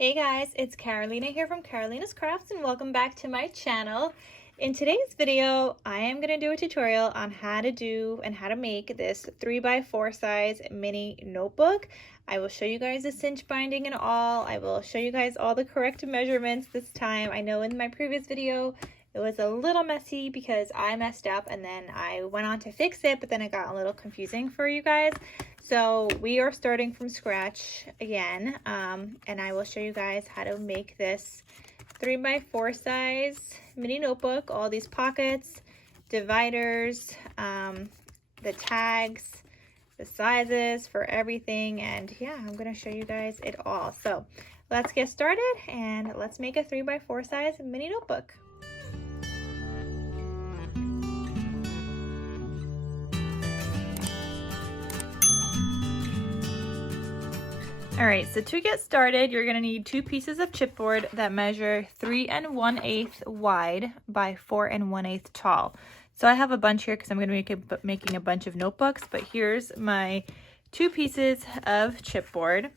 Hey guys, it's Carolina here from KarolinasKrafts and welcome back to my channel. In today's video, I am going to do a tutorial on how to do and how to make this 3x4 size mini notebook. I will show you guys the cinch binding and all. I will show you guys all the correct measurements this time. I know in my previous video it was a little messy because I messed up and then I went on to fix it, but then it got a little confusing for you guys. So we are starting from scratch again, and I will show you guys how to make this 3x4 size mini notebook. All these pockets, dividers, the tags, the sizes for everything, and yeah, I'm going to show you guys it all. So let's get started and let's make a 3x4 size mini notebook. All right, so to get started, you're gonna need 2 pieces of chipboard that measure 3 1/8 wide by 4 1/8 tall. So I have a bunch here because I'm gonna be making a bunch of notebooks, but here's my 2 pieces of chipboard.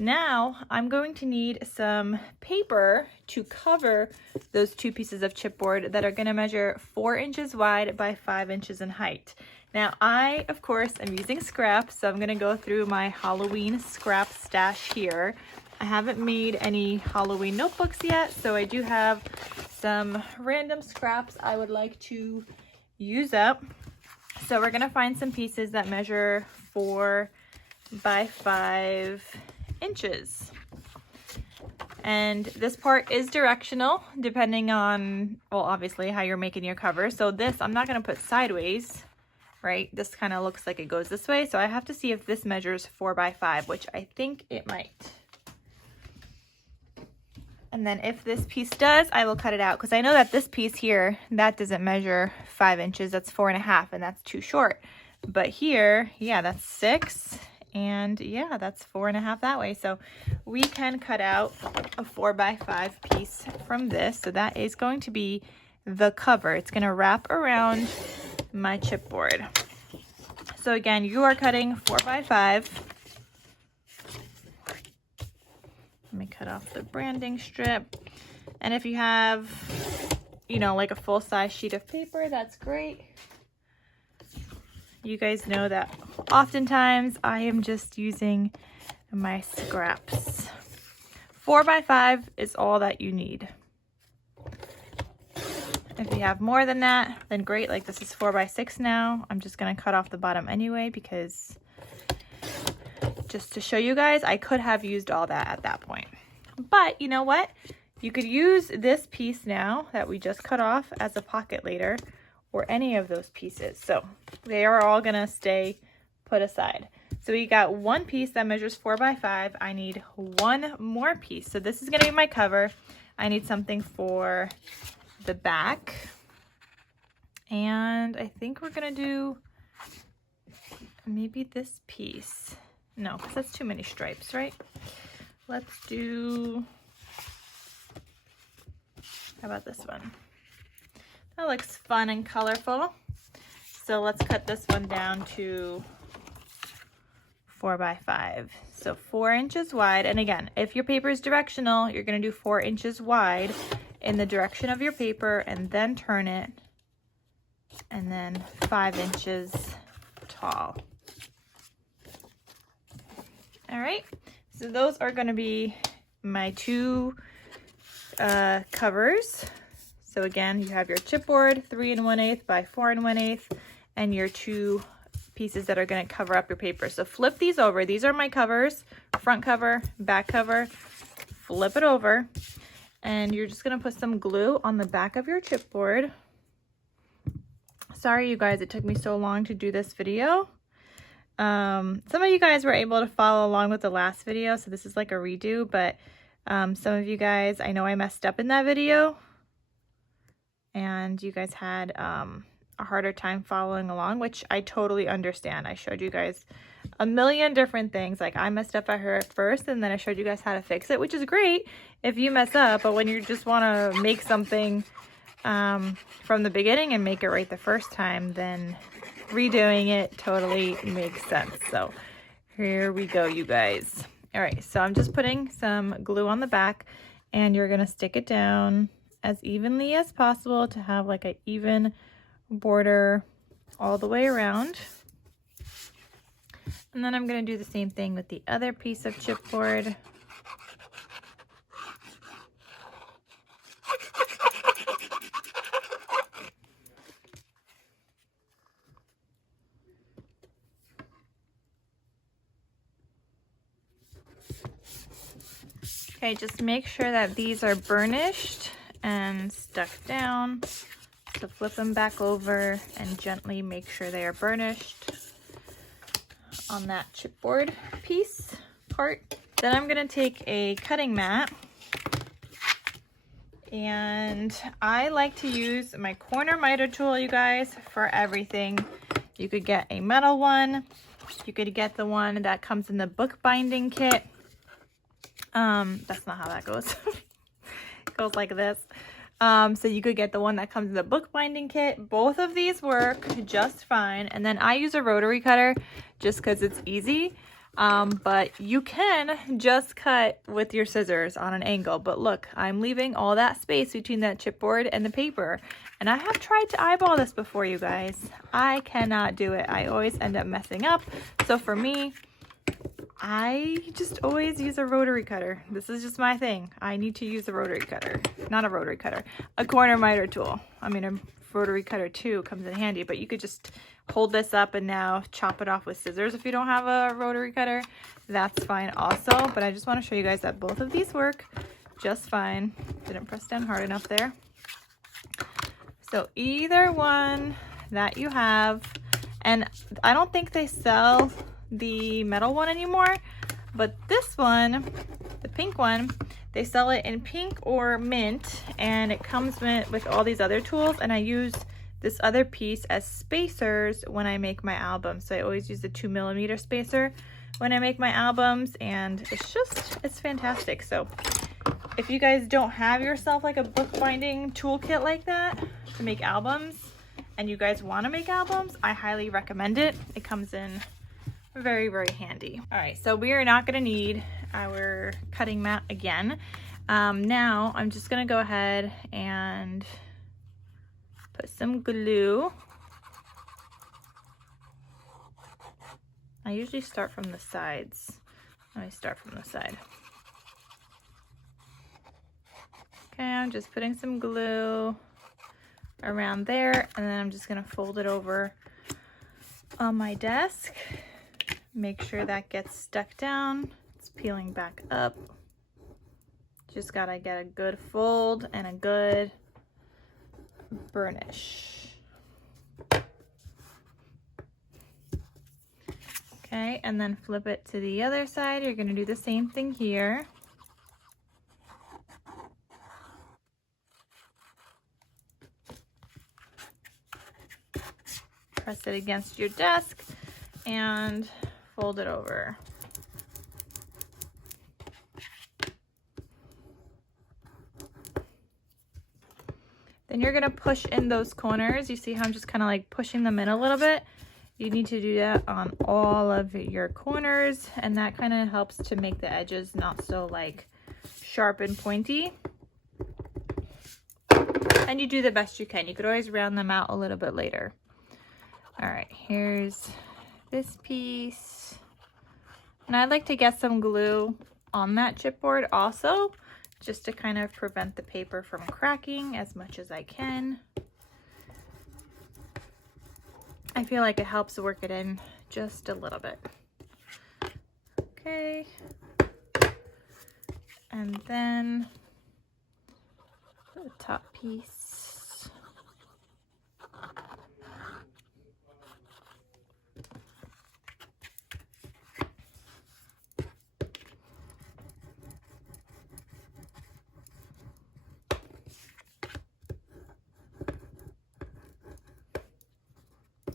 Now I'm going to need some paper to cover those 2 pieces of chipboard that are gonna measure 4 inches wide by 5 inches in height. Now I, of course, am using scraps, so I'm gonna go through my Halloween scrap stash here. I haven't made any Halloween notebooks yet, so I do have some random scraps I would like to use up. So we're gonna find some pieces that measure 4 by 5 inches. And this part is directional, depending on, well, obviously how you're making your cover. So this, I'm not gonna put sideways. Right, this kind of looks like it goes this way, so I have to see if this measures 4 by 5, which I think it might. And then if this piece does, I will cut it out because I know that this piece here, that doesn't measure 5 inches, that's 4.5, and that's too short. But here, yeah, that's 6, and yeah, that's 4.5 that way. So we can cut out a 4 by 5 piece from this. So that is going to be the cover. It's going to wrap around my chipboard. So again, you are cutting 4 by 5. Let me cut off the branding strip. And if you have, you know, like a full-size sheet of paper, that's great. You guys know that oftentimes I am just using my scraps. 4 by 5 is all that you need. If you have more than that, then great. Like this is 4 by 6 now. I'm just gonna cut off the bottom anyway because just to show you guys, I could have used all that at that point. But you know what? You could use this piece now that we just cut off as a pocket later, or any of those pieces. So they are all gonna stay put aside. So we got one piece that measures 4 by 5. I need one more piece. So this is gonna be my cover. I need something for the back, and I think we're gonna do maybe this piece. No, because that's too many stripes, right? Let's do, how about this one? That looks fun and colorful. So let's cut this one down to 4 by 5. So 4 inches wide. And again, if your paper is directional, you're gonna do 4 inches wide in the direction of your paper and then turn it, and then 5 inches tall. All right, so those are going to be my 2 covers. So again, you have your chipboard 3 1/8 by 4 1/8, and your 2 pieces that are going to cover up your paper. So flip these over. These are my covers: front cover, back cover. Flip it over. And you're just gonna put some glue on the back of your chipboard. Sorry, you guys, it took me so long to do this video. Some of you guys were able to follow along with the last video, so this is like a redo, but some of you guys, I know I messed up in that video, and you guys had a harder time following along, which I totally understand. I showed you guys a million different things. Like I messed up at her at first, and then I showed you guys how to fix it, which is great if you mess up, but when you just want to make something from the beginning and make it right the first time, then redoing it totally makes sense. So here we go, you guys. All right, so I'm just putting some glue on the back, and you're gonna stick it down as evenly as possible to have like an even border all the way around. And then I'm gonna do the same thing with the other piece of chipboard. Okay, just make sure that these are burnished and stuck down. So flip them back over and gently make sure they are burnished on that chipboard piece part. Then I'm gonna take a cutting mat, and I like to use my corner miter tool, you guys, for everything. You could get a metal one. You could get the one that comes in the bookbinding kit. That's not how that goes. It goes like this. So you could get the one that comes in the bookbinding kit. Both of these work just fine. And then I use a rotary cutter just because it's easy. But you can just cut with your scissors on an angle. But look, I'm leaving all that space between that chipboard and the paper. And I have tried to eyeball this before, you guys. I cannot do it. I always end up messing up. So for me, I just always use a rotary cutter. This is just my thing. I need to use a rotary cutter. Not a rotary cutter, a corner miter tool. I mean, a rotary cutter too comes in handy, but you could just hold this up and now chop it off with scissors if you don't have a rotary cutter. That's fine also, but I just want to show you guys that both of these work just fine. Didn't press down hard enough there. So either one that you have, and I don't think they sell the metal one anymore, but this one, the pink one, they sell it in pink or mint, and it comes with all these other tools, and I use this other piece as spacers when I make my albums. So I always use the 2mm spacer when I make my albums, and it's fantastic. So if you guys don't have yourself like a bookbinding toolkit like that to make albums, and you guys want to make albums, I highly recommend it. It comes in very, very handy. All right, so we are not going to need our cutting mat again. Now I'm just going to go ahead and put some glue. I usually start from the sides. Let me start from the side. Okay, I'm just putting some glue around there, and then I'm just going to fold it over on my desk. Make sure that gets stuck down. It's peeling back up. Just gotta get a good fold and a good burnish. Okay, and then flip it to the other side. You're gonna do the same thing here. Press it against your desk and fold it over. Then you're gonna push in those corners. You see how I'm just kind of like pushing them in a little bit? You need to do that on all of your corners, and that kind of helps to make the edges not so like sharp and pointy. And you do the best you can. You could always round them out a little bit later. All right, here's this piece. And I'd like to get some glue on that chipboard also, just to kind of prevent the paper from cracking as much as I can. I feel like it helps work it in just a little bit. Okay. And then the top piece.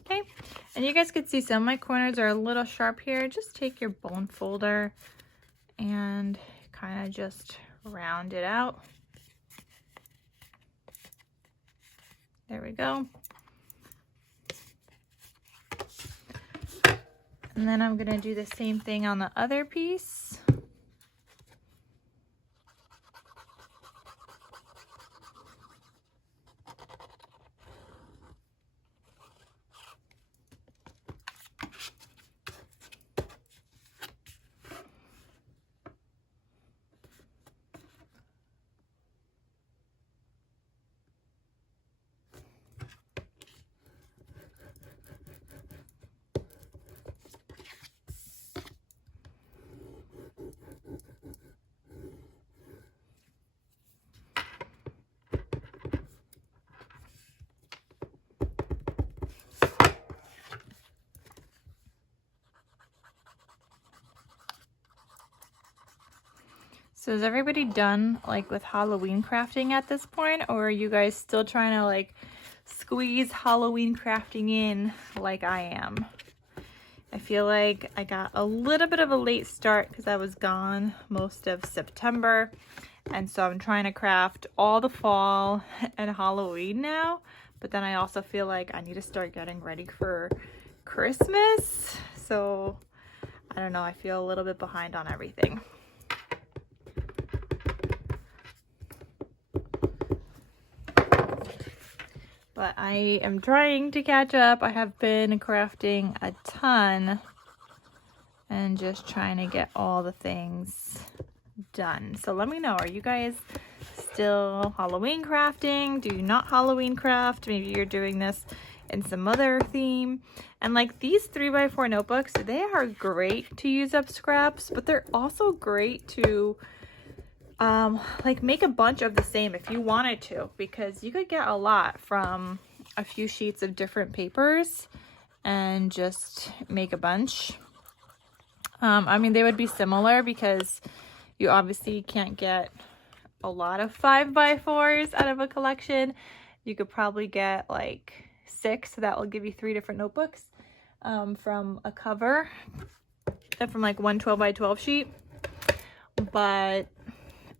Okay, and you guys can see some of my corners are a little sharp here. Just take your bone folder and kind of just round it out. There we go. And then I'm gonna do the same thing on the other piece. So is everybody done like with Halloween crafting at this point, or are you guys still trying to like squeeze Halloween crafting in like I am? I feel like I got a little bit of a late start because I was gone most of September, and so I'm trying to craft all the fall and Halloween now, but then I also feel like I need to start getting ready for Christmas. So I don't know, I feel a little bit behind on everything. But I am trying to catch up. I have been crafting a ton and just trying to get all the things done. So let me know, are you guys still Halloween crafting? Do you not Halloween craft? Maybe you're doing this in some other theme. And like these 3x4 notebooks, they are great to use up scraps, but they're also great to like make a bunch of the same if you wanted to, because you could get a lot from a few sheets of different papers and just make a bunch. I mean, they would be similar because you obviously can't get a lot of 5x4s out of a collection. You could probably get like 6, so that will give you 3 different notebooks from a cover and from like one 12x12 sheet. But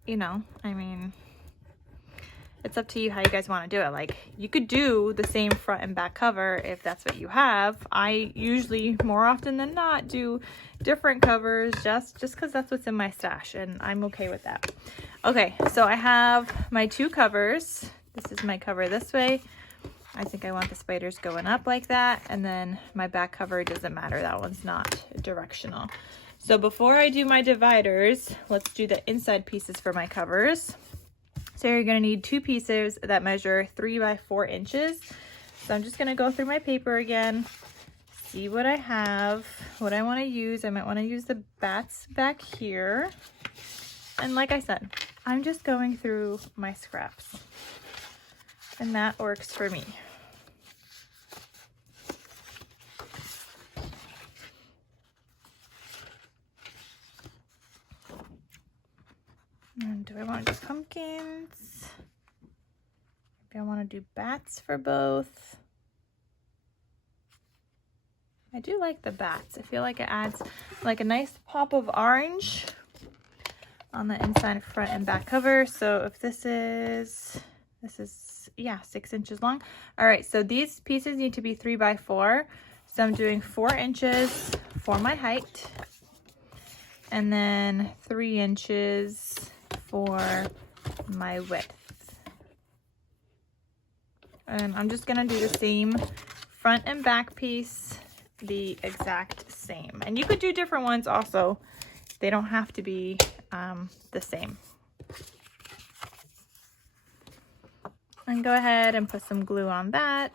you know, I mean, it's up to you how you guys want to do it. Like, you could do the same front and back cover if that's what you have. I usually, more often than not, do different covers just because that's what's in my stash, and I'm okay with that. Okay, so I have my 2 covers. This is my cover this way. I think I want the spiders going up like that, and then my back cover doesn't matter. That one's not directional. So before I do my dividers, let's do the inside pieces for my covers. So you're gonna need 2 pieces that measure 3x4 inches. So I'm just gonna go through my paper again, see what I have, what I wanna use. I might wanna use the bats back here. And like I said, I'm just going through my scraps, and that works for me. And do I want to do pumpkins? Maybe I want to do bats for both. I do like the bats. I feel like it adds like a nice pop of orange on the inside, front, and back cover. So if this is yeah, 6 inches long. All right, so these pieces need to be 3x4. So I'm doing 4 inches for my height, and then 3 inches for my width. And I'm just gonna do the same front and back piece, the exact same. And you could do different ones also. They don't have to be the same. And go ahead and put some glue on that.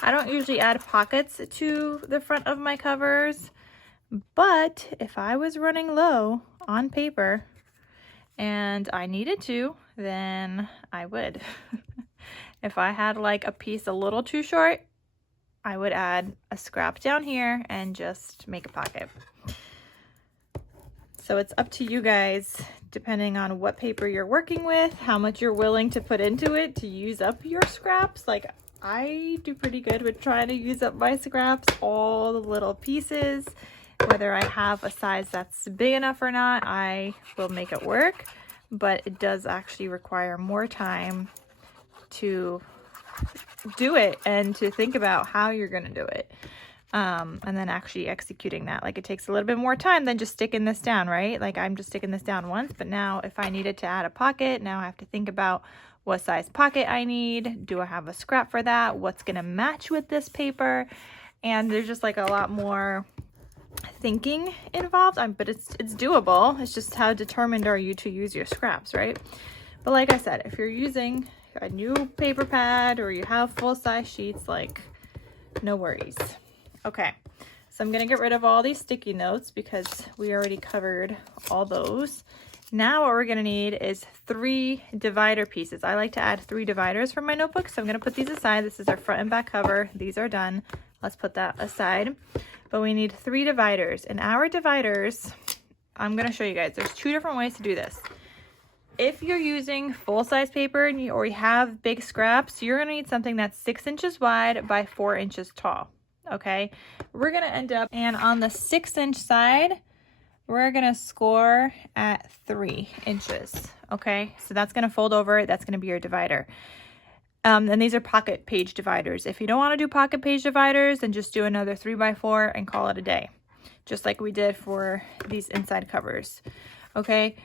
I don't usually add pockets to the front of my covers, but if I was running low on paper and I needed to, then I would. If I had like a piece a little too short, I would add a scrap down here and just make a pocket. So it's up to you guys, depending on what paper you're working with, how much you're willing to put into it to use up your scraps. Like, I do pretty good with trying to use up my scraps, all the little pieces. Whether I have a size that's big enough or not, I will make it work, but it does actually require more time to do it and to think about how you're going to do it. And then actually executing that. Like, it takes a little bit more time than just sticking this down, right? Like, I'm just sticking this down once, but now if I needed to add a pocket, now I have to think about what size pocket I need. Do I have a scrap for that? What's going to match with this paper? And there's just like a lot more thinking involved, but it's doable. It's just how determined are you to use your scraps, right? But like I said, if you're using a new paper pad or you have full-size sheets, like, no worries. Okay, so I'm gonna get rid of all these sticky notes because we already covered all those. Now what we're gonna need is 3 divider pieces. I like to add 3 dividers for my notebook, so I'm gonna put these aside. This is our front and back cover. These are done. Let's put that aside. but we need 3 dividers. And our dividers, I'm going to show you guys. There's 2 different ways to do this. If you're using full-size paper or you have big scraps, you're going to need something that's 6 inches wide by 4 inches tall. Okay, we're going to end up, and on the 6-inch side, we're going to score at 3 inches. Okay, so that's going to fold over. That's going to be your divider. And these are pocket page dividers. If you don't want to do pocket page dividers, then just do another 3x4 and call it a day, just like we did for these inside covers. Okay,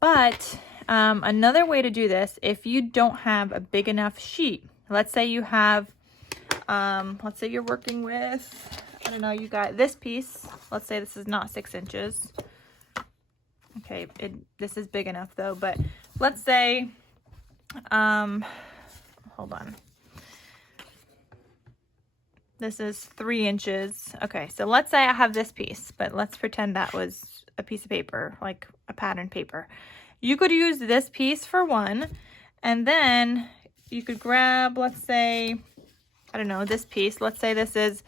but another way to do this, if you don't have a big enough sheet, let's say you have, let's say you're working with, I don't know, you got this piece. Let's say this is not 6 inches. Okay, this is big enough though, but let's say, hold on. This is 3 inches. Okay, so let's say I have this piece, but let's pretend that was a piece of paper, like a pattern paper. You could use this piece for one, and then you could grab, let's say, I don't know, this piece. Let's say this is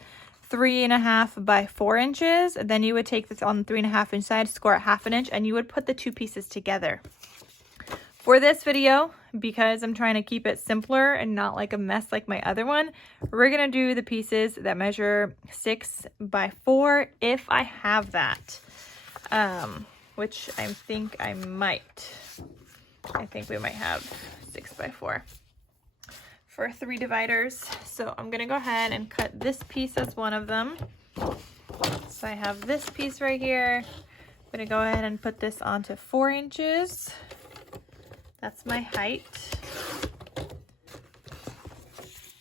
3.5 by 4 inches. And then you would take this on the 3.5 inch side, score at 1/2 inch, and you would put the 2 pieces together. For this video, because I'm trying to keep it simpler and not like a mess like my other one, we're gonna do the pieces that measure 6 by 4 if I have that, which I think I might. I think we might have 6 by 4 for 3 dividers. So I'm gonna go ahead and cut this piece as one of them. So I have this piece right here. I'm gonna go ahead and put this onto 4 inches. That's my height.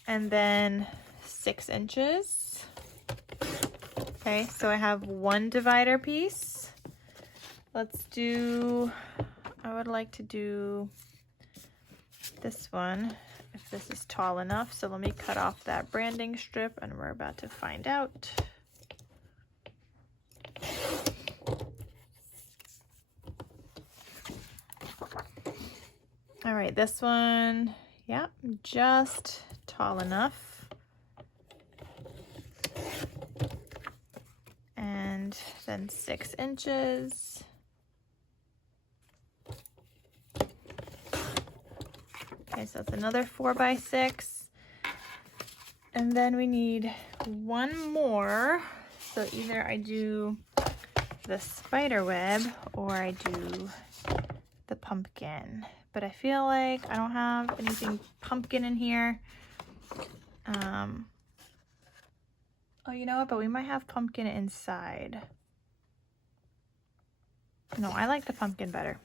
And then 6 inches. Okay, so I have 1 divider piece. Let's do, I would like to do this one, if this is tall enough. So let me cut off that branding strip and we're about to find out. All right, this one, yeah, just tall enough. And then 6 inches. Okay, so that's another 4 by 6. And then we need 1 more. So either I do the spider web or I do the pumpkin. But I feel like I don't have anything pumpkin in here. Oh, you know what? But we might have pumpkin inside. No, I like the pumpkin better.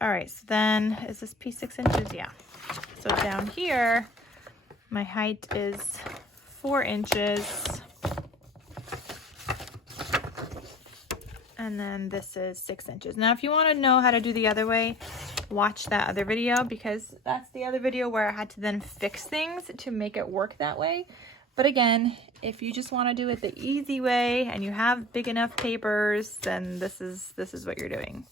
All right, so then is this piece 6 inches? Yeah. So down here, my height is 4 inches. And then this is 6 inches. Now, if you want to know how to do the other way, watch that other video, because that's the other video where I had to then fix things to make it work that way. But again, if you just want to do it the easy way and you have big enough papers, then this is what you're doing.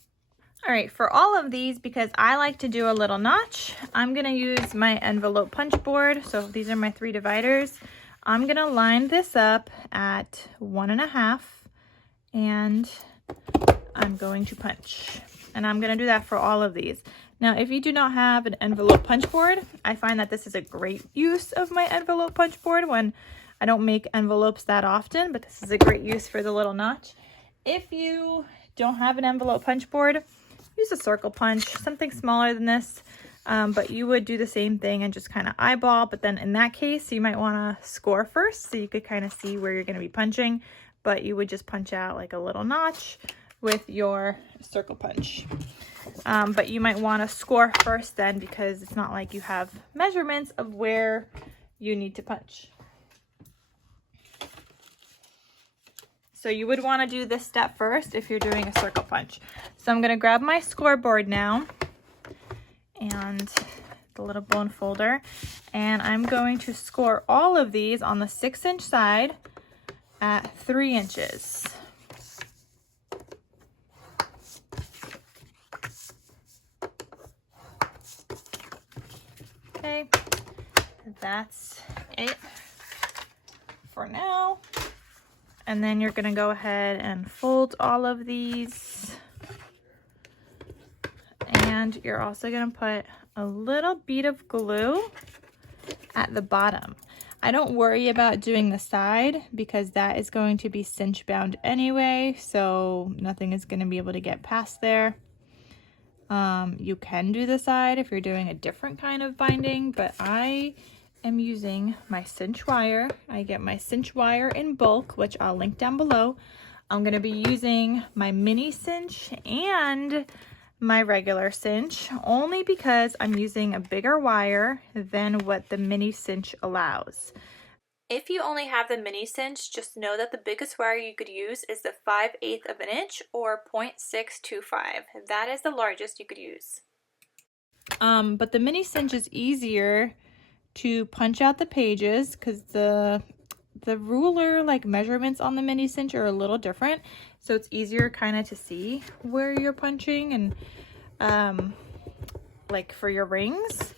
All right, for all of these, because I like to do a little notch, I'm gonna use my envelope punch board. So these are my 3 dividers. I'm gonna line this up at 1.5, and I'm going to punch. And I'm going to do that for all of these. Now, if you do not have an envelope punch board, I find that this is a great use of my envelope punch board when I don't make envelopes that often, but this is a great use for the little notch. If you don't have an envelope punch board, use a circle punch, something smaller than this, but you would do the same thing and just kind of eyeball. But then in that case, you might want to score first so you could kind of see where you're going to be punching, but you would just punch out like a little notch with your circle punch. But you might want to score first then, because it's not like you have measurements of where you need to punch. So you would want to do this step first if you're doing a circle punch. So I'm going to grab my scoreboard now and the little bone folder, and I'm going to score all of these on the 6-inch side at 3 inches. Okay, that's it for now. And then you're gonna go ahead and fold all of these. And you're also gonna put a little bead of glue at the bottom. I don't worry about doing the side because that is going to be cinch bound anyway, so nothing is going to be able to get past there. You can do the side if you're doing a different kind of binding, but I am using my cinch wire. I get my cinch wire in bulk, which I'll link down below. I'm going to be using my mini cinch and my regular cinch only because I'm using a bigger wire than what the mini cinch allows. If you only have the mini cinch, just know that the biggest wire you could use is the 5/8 of an inch or 0.625. That is the largest you could use. But the mini cinch is easier to punch out the pages because the ruler like measurements on the mini cinch are a little different, so it's easier kind of to see where you're punching and like for your rings,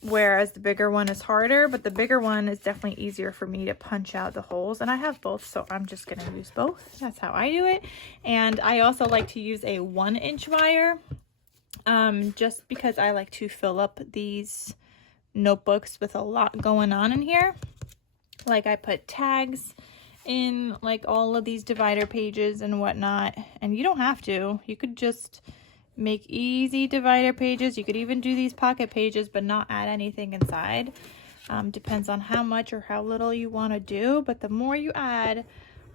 whereas the bigger one is harder, but the bigger one is definitely easier for me to punch out the holes, and I have both, so I'm just gonna use both. That's how I do it. And I also like to use a 1-inch wire just because I like to fill up these notebooks with a lot going on in here. Like I put tags in like all of these divider pages and whatnot, and you don't have to. You could just make easy divider pages. You could even do these pocket pages but not add anything inside. Depends on how much or how little you want to do, but the more you add,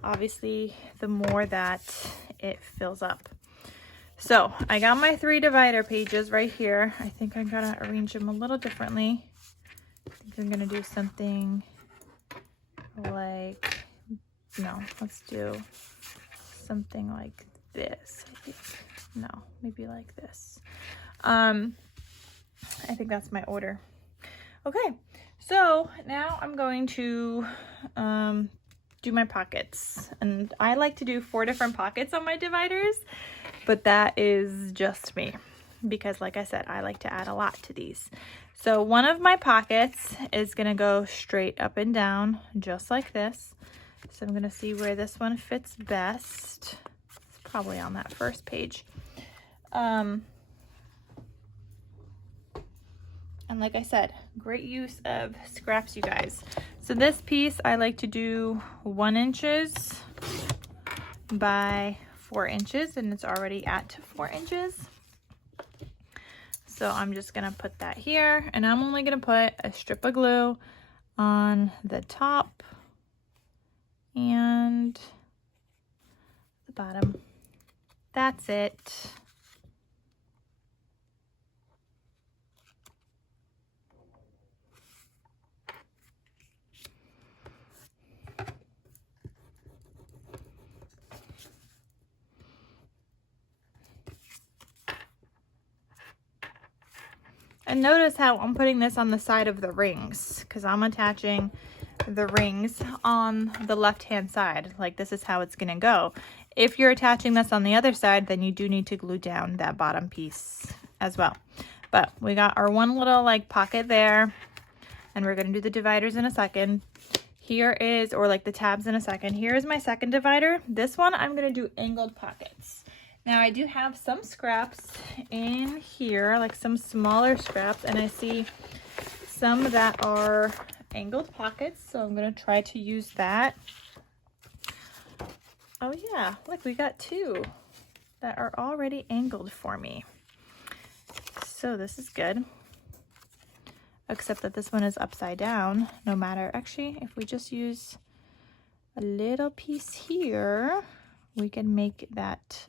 obviously the more that it fills up. So I got my 3 divider pages right here. I think I'm gonna arrange them a little differently. I think I'm gonna do something like, no, let's do something like this. I think, no, maybe like this. I think that's my order. Okay, so now I'm going to do my pockets, and I like to do 4 different pockets on my dividers, but that is just me because, like I said, I like to add a lot to these. So one of my pockets is gonna go straight up and down just like this. So I'm gonna see where this one fits best. It's probably on that first page. And like I said, great use of scraps, you guys. So this piece I like to do 1 inches by 4 inches, and it's already at 4 inches. So I'm just gonna put that here, and I'm only gonna put a strip of glue on the top and the bottom. That's it. And notice how I'm putting this on the side of the rings because I'm attaching the rings on the left-hand side. Like this is how it's gonna go. If you're attaching this on the other side, then you do need to glue down that bottom piece as well. But we got our one little like pocket there, and we're gonna do the dividers in a second. Here is, or like the tabs in a second. Here is my second divider. This one I'm gonna do angled pockets. Now I do have some scraps in here, like some smaller scraps, and I see some that are angled pockets, so I'm gonna try to use that. Oh yeah, look, we got 2 that are already angled for me. So this is good. Except that this one is upside down, no matter. Actually, if we just use a little piece here, we can make that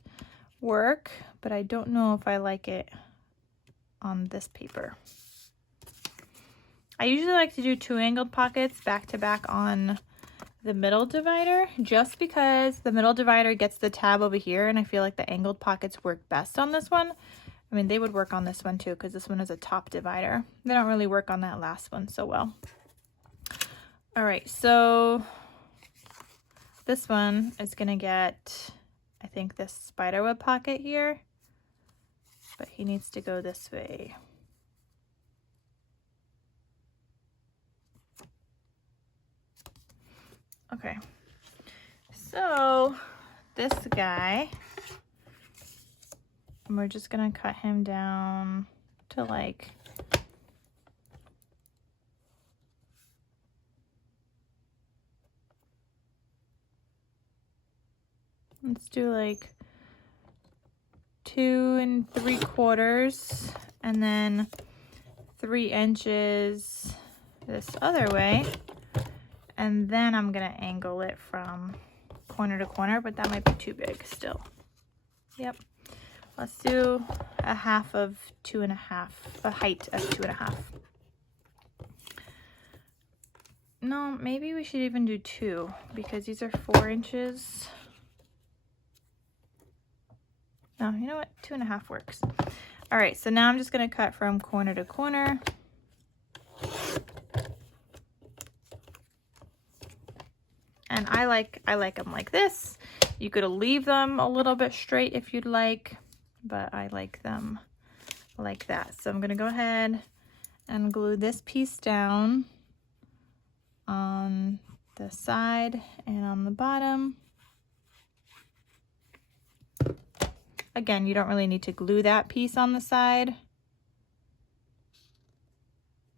work, but I don't know if I like it on this paper. I usually like to do 2 angled pockets back to back on the middle divider, just because the middle divider gets the tab over here, and I feel like the angled pockets work best on this one. I mean, they would work on this one too, because this one is a top divider. They don't really work on that last one so well. All right, so this one is gonna get, I think, this spiderweb pocket here, but he needs to go this way. Okay, So this guy, and we're just gonna cut him down to like let's do like 2 3/4 and then 3 inches this other way, and then I'm gonna angle it from corner to corner, but that might be too big still. Yep, let's do a half of 2.5, a height of 2.5. No, maybe we should even do 2 because these are 4 inches. No, you know what? 2.5 works. All right, so now I'm just gonna cut from corner to corner. And I like them like this. You could leave them a little bit straight if you'd like, but I like them like that. So I'm gonna go ahead and glue this piece down on the side and on the bottom. Again, you don't really need to glue that piece on the side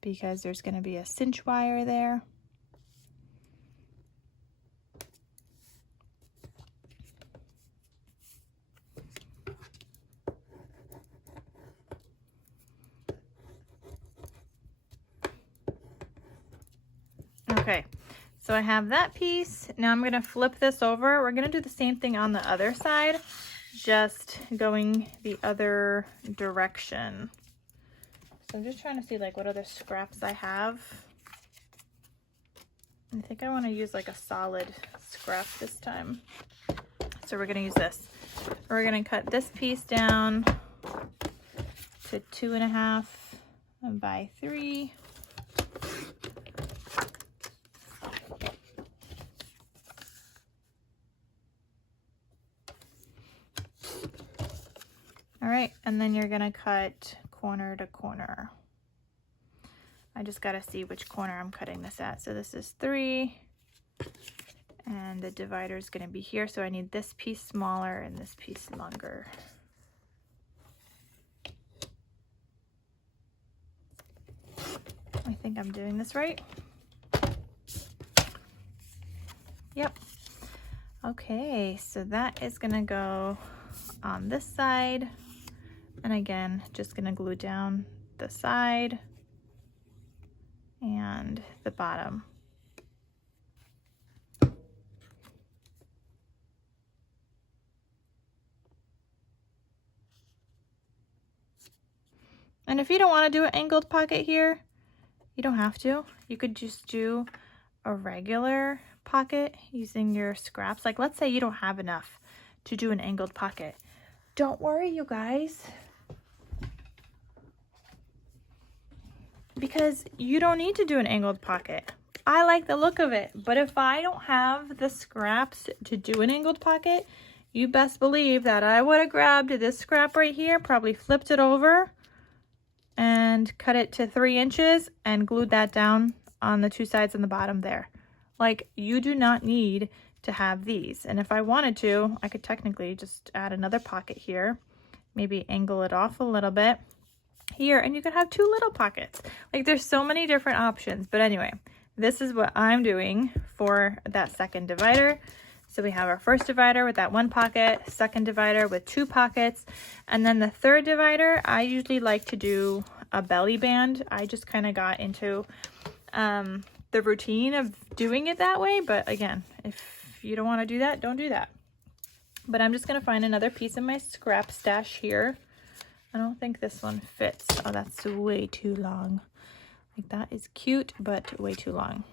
because there's going to be a cinch wire there. Okay, so I have that piece. Now I'm going to flip this over. We're going to do the same thing on the other side, just going the other direction. So I'm just trying to see like what other scraps I have. I think I want to use like a solid scrap this time. So we're going to use this. We're going to cut this piece down to 2.5 by 3. All right, and then you're gonna cut corner to corner. I just gotta see which corner I'm cutting this at. So this is 3, and the divider is gonna be here. So I need this piece smaller and this piece longer. I think I'm doing this right. Yep. Okay, so that is gonna go on this side. And again, just gonna glue down the side and the bottom. And if you don't want to do an angled pocket here, you don't have to. You could just do a regular pocket using your scraps. Like let's say you don't have enough to do an angled pocket. Don't worry, you guys. Because you don't need to do an angled pocket. I like the look of it, but if I don't have the scraps to do an angled pocket, you best believe that I would have grabbed this scrap right here, probably flipped it over and cut it to 3 inches and glued that down on the 2 sides and the bottom there. Like, you do not need to have these. And if I wanted to, I could technically just add another pocket here, maybe angle it off a little bit here, and you could have 2 little pockets. Like, there's so many different options. But anyway, this is what I'm doing for that second divider. So we have our first divider with that 1 pocket, second divider with 2 pockets, and then the third divider, I usually like to do a belly band. I just kind of got into the routine of doing it that way. But again, if you don't want to do that, don't do that. But I'm just going to find another piece of my scrap stash here. I don't think this one fits. Oh, that's way too long. Like, that is cute, but way too long.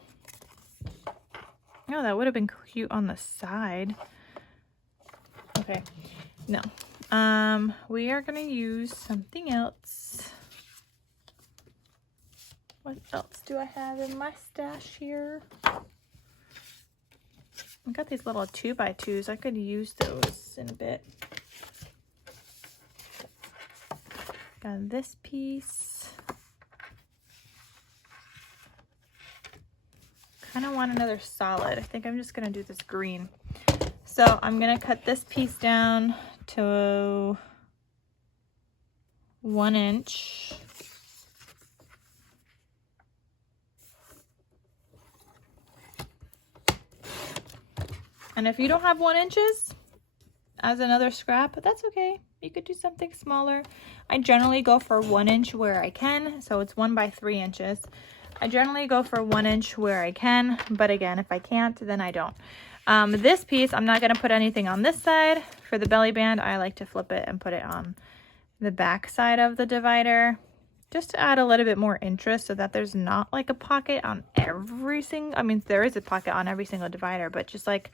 Oh, that would have been cute on the side. Okay, no. We are gonna use something else. What else do I have in my stash here? I've got these little 2x2s. I could use those in a bit. Got this piece. Kind of want another solid. I think I'm just gonna do this green. So I'm gonna cut this piece down to 1 inch. And if you don't have 1 inches as another scrap, that's okay. You could do something smaller. I generally go for 1 inch where I can, so it's 1 by 3 inches. I generally go for 1 inch where I can, but again, if I can't, then I don't. This piece, I'm not gonna put anything on this side. For the belly band, I like to flip it and put it on the back side of the divider, just to add a little bit more interest so that there's not like a pocket on every single, I mean, there is a pocket on every single divider, but just like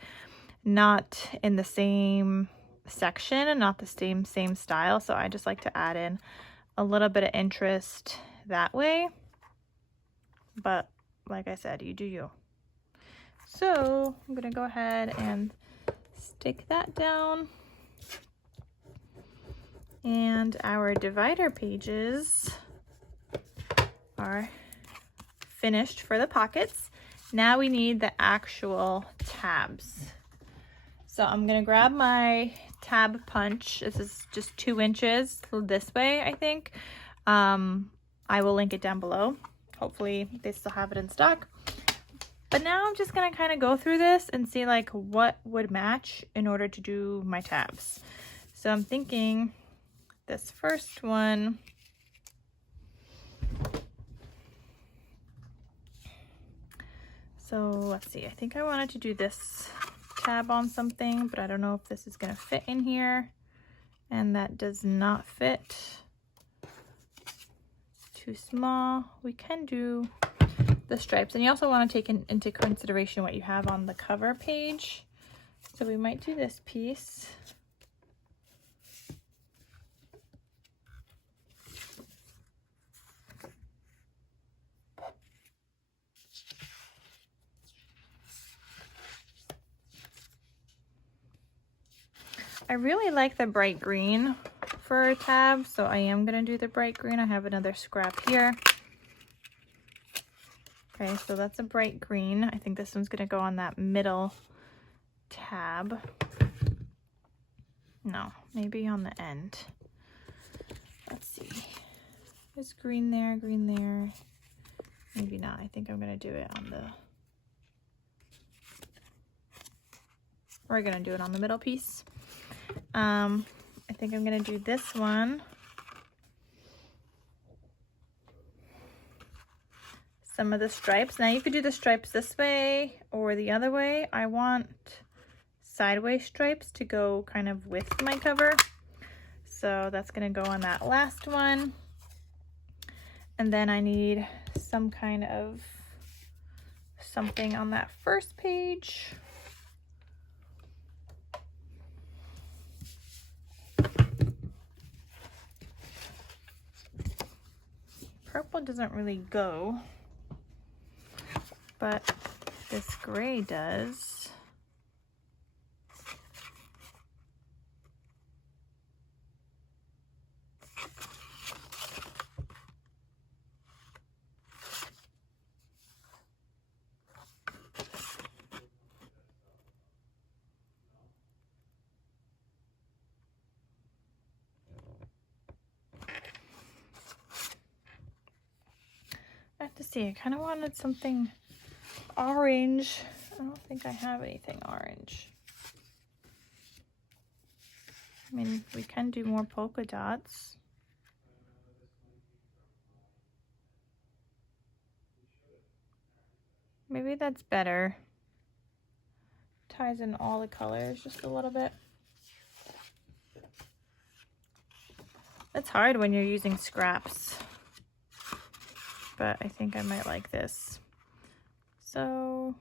not in the same section and not the same style. So I just like to add in a little bit of interest that way. But like I said, you do you. So I'm gonna go ahead and stick that down. And our divider pages are finished for the pockets. Now we need the actual tabs. So I'm gonna grab my tab punch. This is just 2 inches this way, I think. I will link it down below. Hopefully they still have it in stock. But now I'm just gonna kind of go through this and see like what would match in order to do my tabs. So I'm thinking this first one, so let's see, I think I wanted to do this tab on something, but I don't know if this is going to fit in here, and that does not fit. It's too small. We can do the stripes, and you also want to take into consideration what you have on the cover page. So we might do this piece. I really like the bright green for a tab, so I am going to do the bright green. I have another scrap here. Okay, so that's a bright green. I think this one's going to go on that middle tab. No, maybe on the end. Let's see. There's green there, green there. Maybe not. I think I'm going to do it on the... We're going to do it on the middle piece. I think I'm going to do this one. Some of the stripes. Now you could do the stripes this way or the other way. I want sideways stripes to go kind of with my cover. So that's going to go on that last one. And then I need some kind of something on that first page. Purple doesn't really go, but this gray does. I have to see, I kind of wanted something orange. I don't think I have anything orange. I mean, we can do more polka dots. Maybe that's better. Ties in all the colors just a little bit. It's hard when you're using scraps, but I think I might like this. So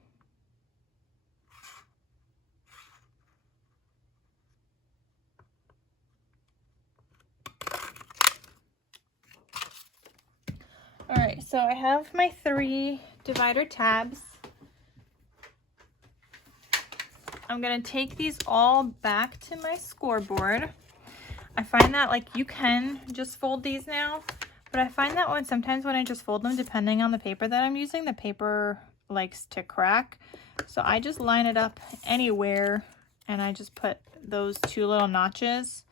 all right, so I have my 3 divider tabs. I'm gonna take these all back to my scoreboard. I find that like you can just fold these now, but I find that sometimes when I just fold them, depending on the paper that I'm using, the paper likes to crack. So I just line it up anywhere and I just put those 2 little notches.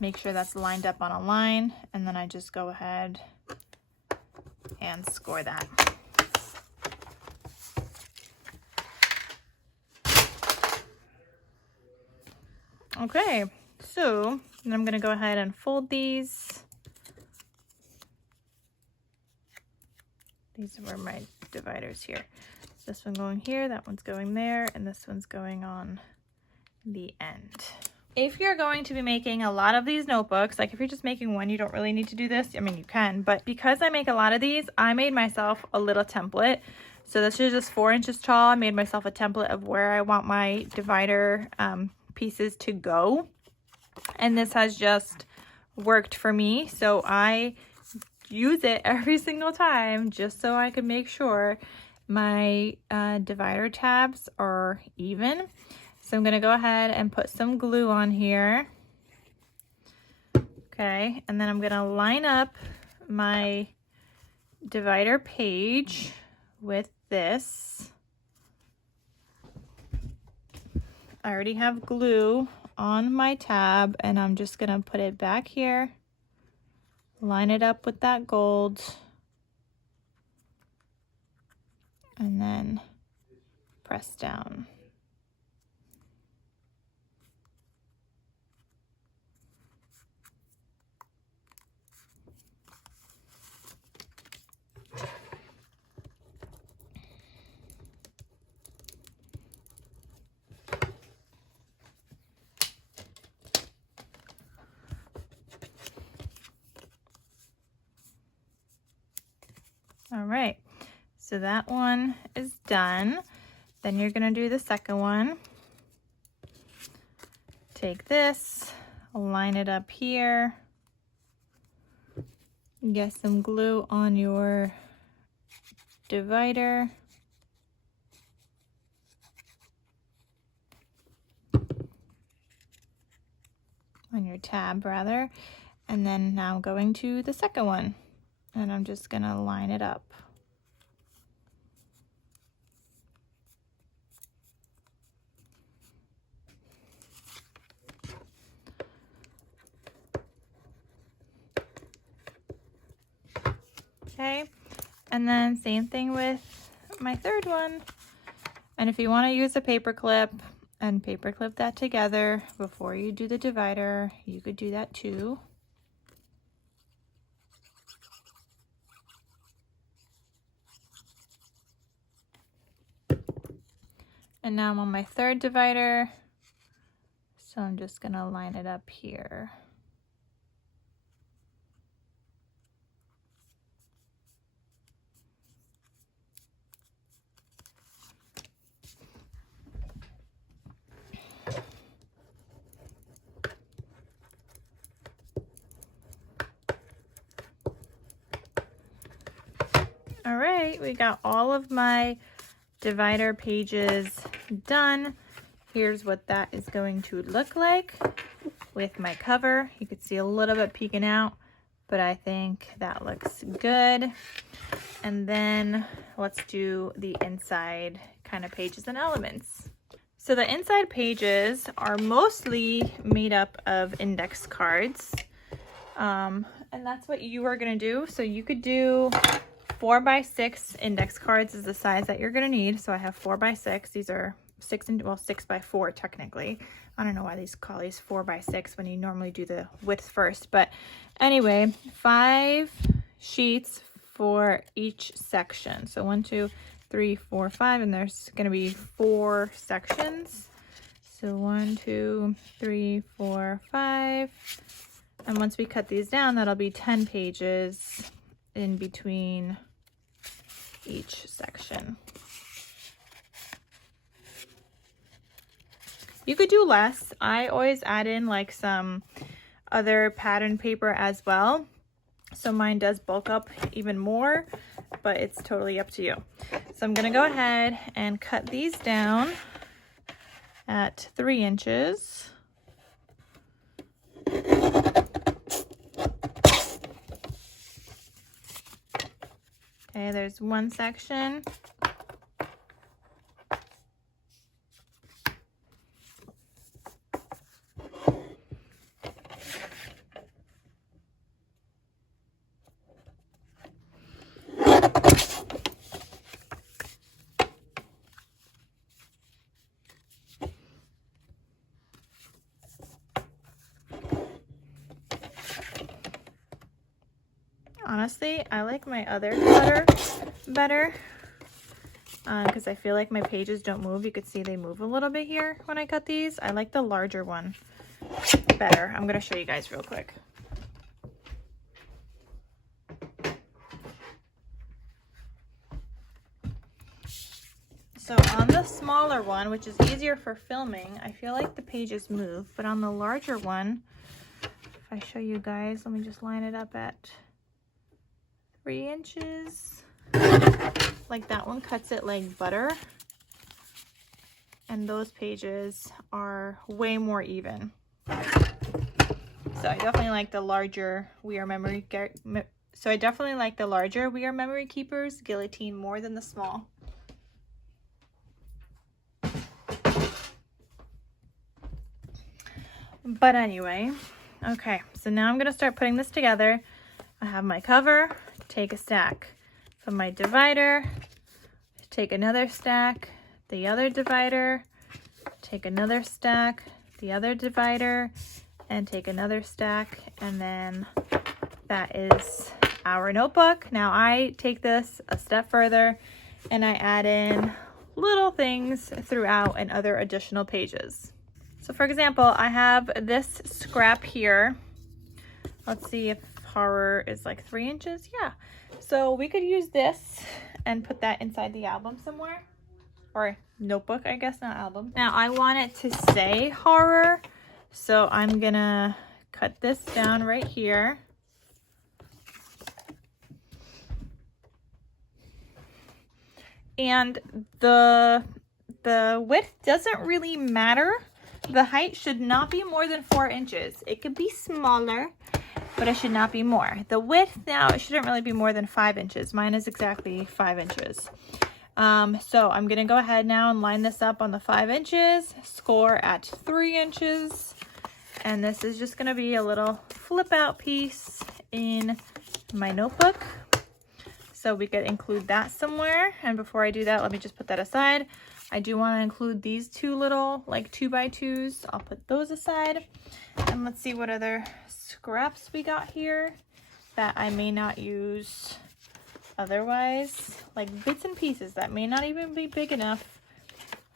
Make sure that's lined up on a line, and then I just go ahead and score that. Okay, so then I'm going to go ahead and fold these. These were my dividers here. This one going here, that one's going there, and this one's going on the end. If you're going to be making a lot of these notebooks, like if you're just making one, you don't really need to do this. I mean, you can, but because I make a lot of these, I made myself a little template. So this is just 4 inches tall. I made myself a template of where I want my divider pieces to go. And this has just worked for me. So I use it every single time just so I can make sure my divider tabs are even. So I'm going to go ahead and put some glue on here. Okay, and then I'm going to line up my divider page with this. I already have glue on my tab, and I'm just going to put it back here, line it up with that gold, and then press down. All right, so that one is done. Then you're gonna do the second one. Take this, line it up here, get some glue on your divider. On your tab rather. And then now I'm going to the second one, and I'm just gonna line it up. Okay, and then same thing with my third one. And if you want to use a paper clip and paper clip that together before you do the divider, you could do that too. And now I'm on my third divider, so I'm just gonna line it up here. All right, we got all of my divider pages done. Here's what that is going to look like with my cover. You can see a little bit peeking out, but I think that looks good. And then let's do the inside kind of pages and elements. So the inside pages are mostly made up of index cards. And that's what you are gonna do. So you could do 4x6 index cards is the size that you're gonna need. So I have 4x6. These are 6x4 technically. I don't know why these call these 4x6 when you normally do the width first. But anyway, 5 sheets for each section. So 1, 2, 3, 4, 5, and there's gonna be 4 sections. So 1, 2, 3, 4, 5. And once we cut these down, that'll be 10 pages in between each section. You could do less. I always add in like some other pattern paper as well. So mine does bulk up even more, but it's totally up to you. So I'm gonna go ahead and cut these down at 3 inches. Okay, there's one section. Honestly, I like my other cutter better because I feel like my pages don't move. You could see they move a little bit here when I cut these. I like the larger one better. I'm going to show you guys real quick. So on the smaller one, which is easier for filming, I feel like the pages move, but on the larger one, if I show you guys, let me just line it up at 3 inches. Like that one cuts it like butter. And those pages are way more even. So I definitely like the larger We Are Memory Keepers guillotine more than the small. But anyway, okay, so now I'm gonna start putting this together. I have my cover, take a stack. Put my divider, take another stack, the other divider, take another stack, the other divider, and take another stack, and then that is our notebook. Now I take this a step further and I add in little things throughout and other additional pages. So for example, I have this scrap here. Let's see if horror is like 3 inches. Yeah. So we could use this and put that inside the album somewhere. Or notebook, I guess, not album. Now I want it to say horror. So I'm gonna cut this down right here. And the width doesn't really matter. The height should not be more than 4 inches. It could be smaller, but it should not be more. The width now, it shouldn't really be more than 5 inches. Mine is exactly 5 inches. So I'm gonna go ahead now and line this up on the 5 inches, score at 3 inches. And this is just gonna be a little flip out piece in my notebook. So we could include that somewhere. And before I do that, let me just put that aside. I do want to include these two little like 2x2s. I'll put those aside. And let's see what other scraps we got here that I may not use otherwise. Like bits and pieces that may not even be big enough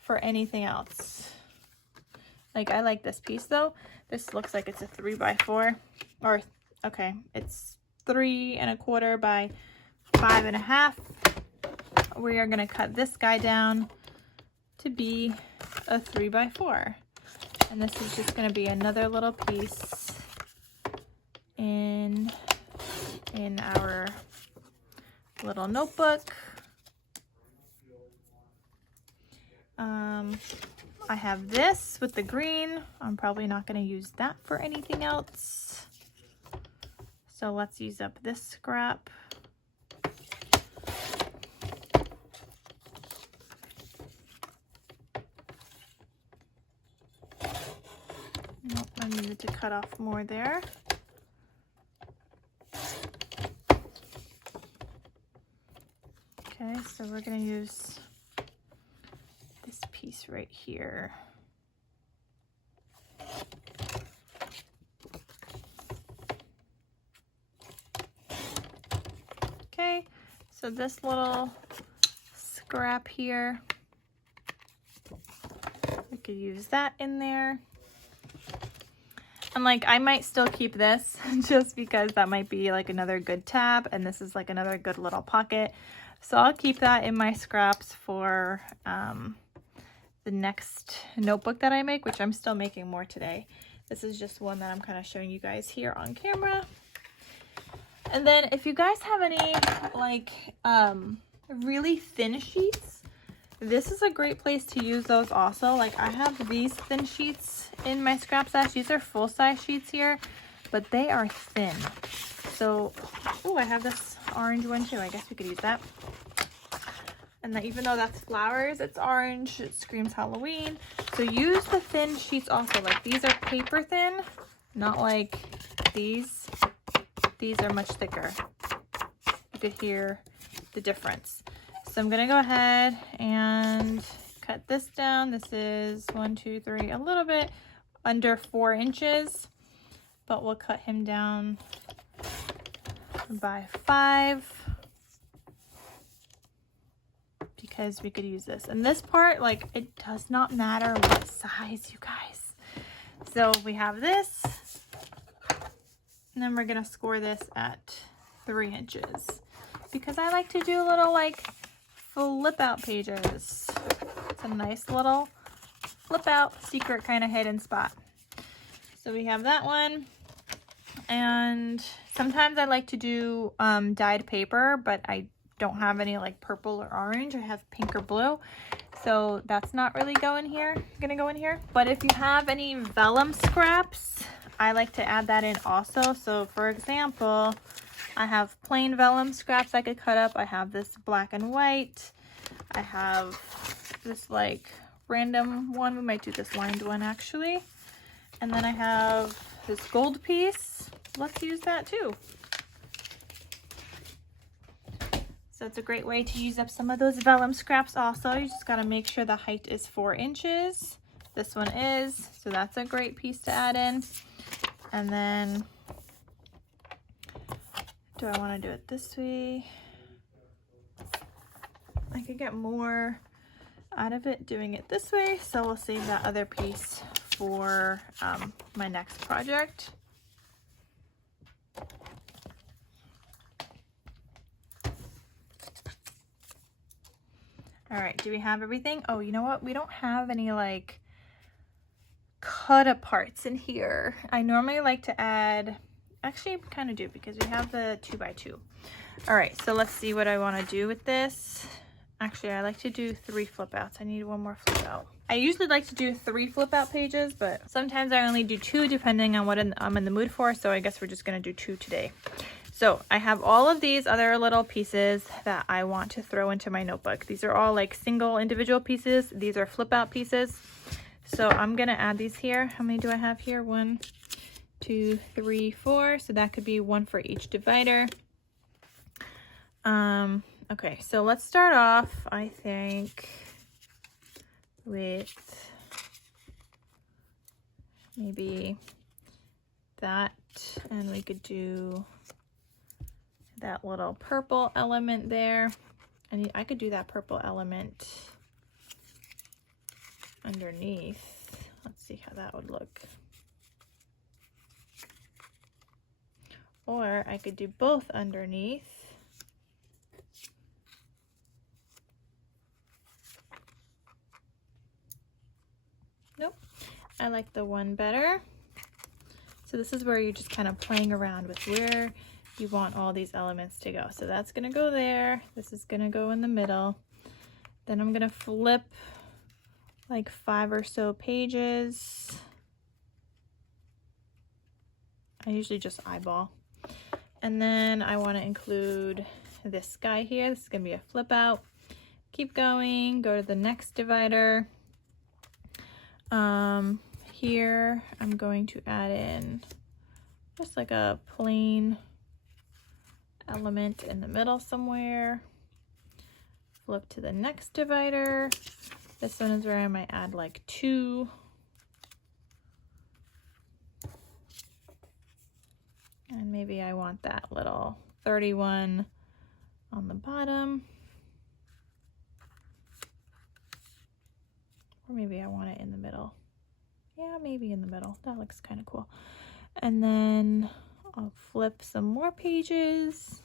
for anything else. Like I like this piece though. This looks like it's a 3x4 or okay, it's 3 1/4 by 5 1/2. We are going to cut this guy down to be a 3x4, and this is just going to be another little piece in our little notebook. I have this with the green. I'm probably not going to use that for anything else, so let's use up this scrap. Nope, I needed to cut off more there. Okay, so we're going to use this piece right here. Okay, so this little scrap here, we could use that in there. And like I might still keep this just because that might be like another good tab, and this is like another good little pocket. So I'll keep that in my scraps for the next notebook that I make, which I'm still making more today. This is just one that I'm kind of showing you guys here on camera. And then if you guys have any like really thin sheets, this is a great place to use those also. Like I have these thin sheets in my scrap stash. These are full-size sheets here, but they are thin. So, oh, I have this orange one too. I guess we could use that. And that, even though that's flowers, it's orange. It screams Halloween. So use the thin sheets also. Like these are paper thin, not like these. These are much thicker. You could hear the difference. So I'm gonna go ahead and cut this down. This is 1, 2, 3, a little bit under 4 inches. but we'll cut him down by 5 because we could use this. And this part, like, it does not matter what size, you guys. So we have this, and then we're gonna score this at 3 inches because I like to do little like flip out pages. It's a nice little flip out secret kind of hidden spot. So we have that one, and sometimes I like to do dyed paper, but I don't have any like purple or orange. I have pink or blue, so that's not really gonna go in here. But if you have any vellum scraps, I like to add that in also. So for example, I have plain vellum scraps I could cut up. I have this black and white. I have this like random one. We might do this lined one actually. And then I have this gold piece. Let's use that too. So it's a great way to use up some of those vellum scraps also. You just gotta make sure the height is 4 inches. This one is, so that's a great piece to add in. And then, do I wanna do it this way? I could get more out of it doing it this way, so we'll save that other piece for my next project. All right, do we have everything? Oh, you know what? We don't have any like cut aparts in here. I normally like to add, actually kind of do because we have the 2x2. All right, so let's see what I want to do with this. Actually, I like to do 3 flip outs. I need one more flip out. I usually like to do 3 flip out pages, but sometimes I only do 2 depending on what I'm in the mood for. So I guess we're just gonna do 2 today. So I have all of these other little pieces that I want to throw into my notebook. These are all like single individual pieces. These are flip out pieces. So I'm gonna add these here. How many do I have here? 1, 2, 3, 4. So that could be 1 for each divider. Okay, so let's start off, I think, with maybe that, and we could do that little purple element there. And I could do that purple element underneath. Let's see how that would look. Or I could do both underneath. Nope, I like the one better. So this is where you're just kind of playing around with where you want all these elements to go. So that's gonna go there. This is gonna go in the middle. Then I'm gonna flip like 5 or so pages. I usually just eyeball. And then I want to include this guy here. This is gonna be a flip out. Keep going, go to the next divider. Here I'm going to add in just like a plain element in the middle somewhere. Flip to the next divider. This one is where I might add like 2. And maybe I want that little 31 on the bottom. Or maybe I want it in the middle. Yeah, maybe in the middle. That looks kind of cool. And then I'll flip some more pages.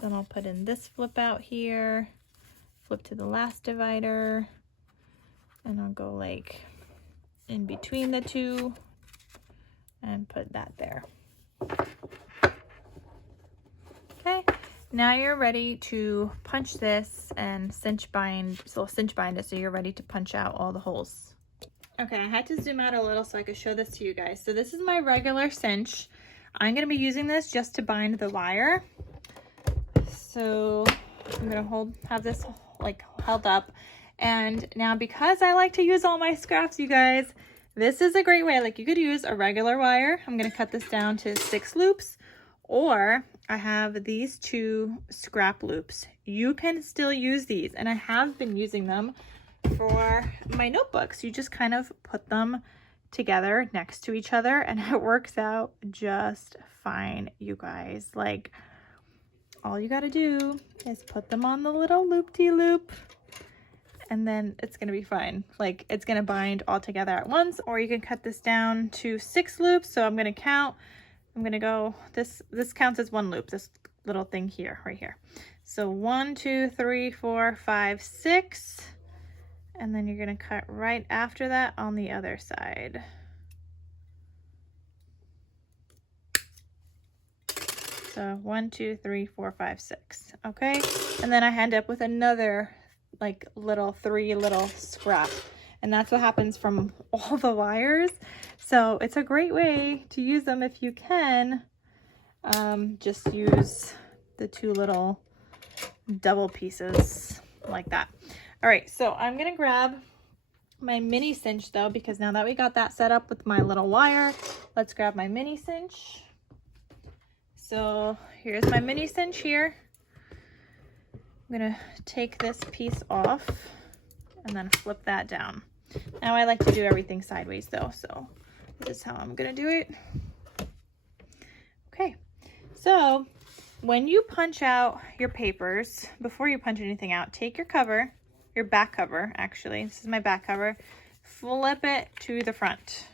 Then I'll put in this flip out here. Flip to the last divider. And I'll go like in between the 2 and put that there. Okay. Now you're ready to punch this and cinch bind it so you're ready to punch out all the holes. Okay, I had to zoom out a little so I could show this to you guys. So this is my regular cinch. I'm going to be using this just to bind the wire. So I'm going to have this like held up. And now because I like to use all my scraps, you guys, this is a great way. Like you could use a regular wire. I'm going to cut this down to 6 loops. Or I have these 2 scrap loops. You can still use these, and I have been using them for my notebooks. You just kind of put them together next to each other, and it works out just fine, you guys. Like, all you gotta do is put them on the little loop-de-loop, and then it's gonna be fine. Like, it's gonna bind all together at once, or you can cut this down to 6 loops. So I'm gonna count. I'm gonna go, this counts as 1 loop, this little thing here, right here. So 1, 2, 3, 4, 5, 6, and then you're gonna cut right after that on the other side. So 1, 2, 3, 4, 5, 6. Okay, and then I end up with another like three little scraps, and that's what happens from all the wires. So it's a great way to use them if you can. Just use the 2 little double pieces like that. All right, so I'm gonna grab my mini cinch though, because now that we got that set up with my little wire, let's grab my mini cinch. So here's my mini cinch here. I'm gonna take this piece off and then flip that down. Now I like to do everything sideways though, so this is how I'm gonna do it. Okay, so when you punch out your papers, before you punch anything out, take your cover, your back cover, actually, this is my back cover, flip it to the front,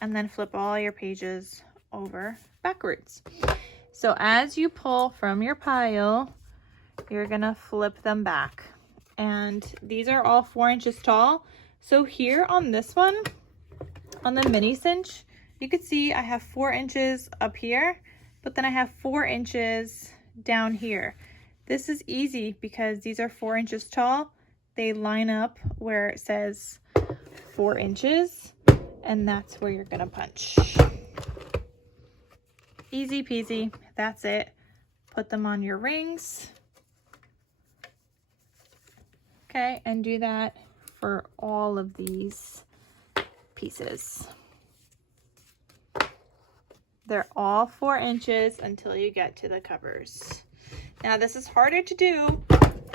and then flip all your pages over backwards. So as you pull from your pile, you're gonna flip them back. And these are all 4 inches tall. So here on this one, on the mini cinch, you can see I have 4 inches up here, but then I have 4 inches down here. This is easy because these are 4 inches tall. They line up where it says 4 inches, and that's where you're gonna punch. Easy peasy, that's it. Put them on your rings. Okay, and do that for all of these pieces. They're all 4 inches until you get to the covers. Now this is harder to do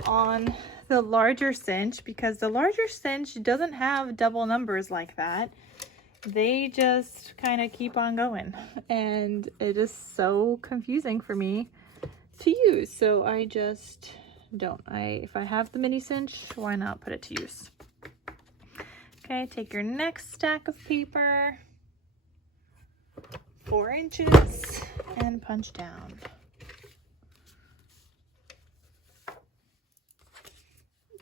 on the larger cinch because the larger cinch doesn't have double numbers like that. They just kind of keep on going, and it is so confusing for me to use. So I just don't. If I have the mini cinch, why not put it to use? Okay, take your next stack of paper, 4 inches, and punch down.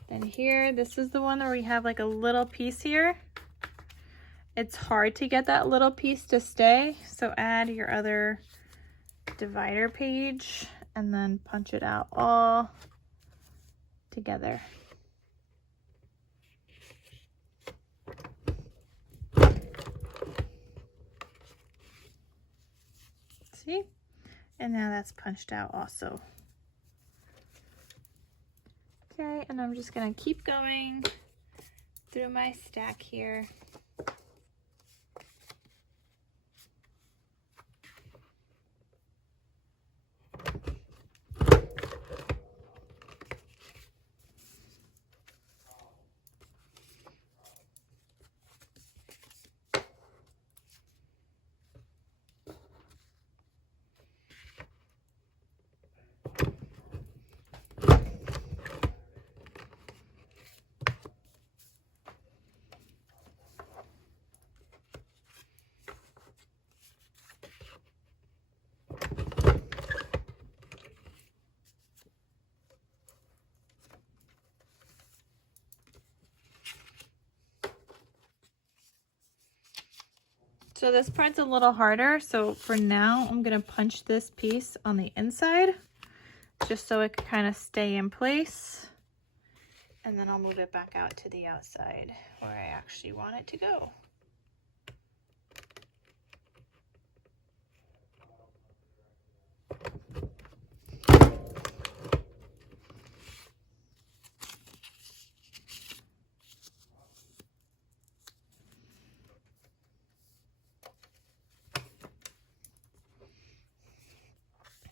Then here, this is the one where we have like a little piece here. It's hard to get that little piece to stay, so add your other divider page and then punch it out all together. See? And now that's punched out also. Okay, and I'm just gonna keep going through my stack here. So this part's a little harder, so for now I'm gonna punch this piece on the inside just so it can kind of stay in place, and then I'll move it back out to the outside where I actually want it to go.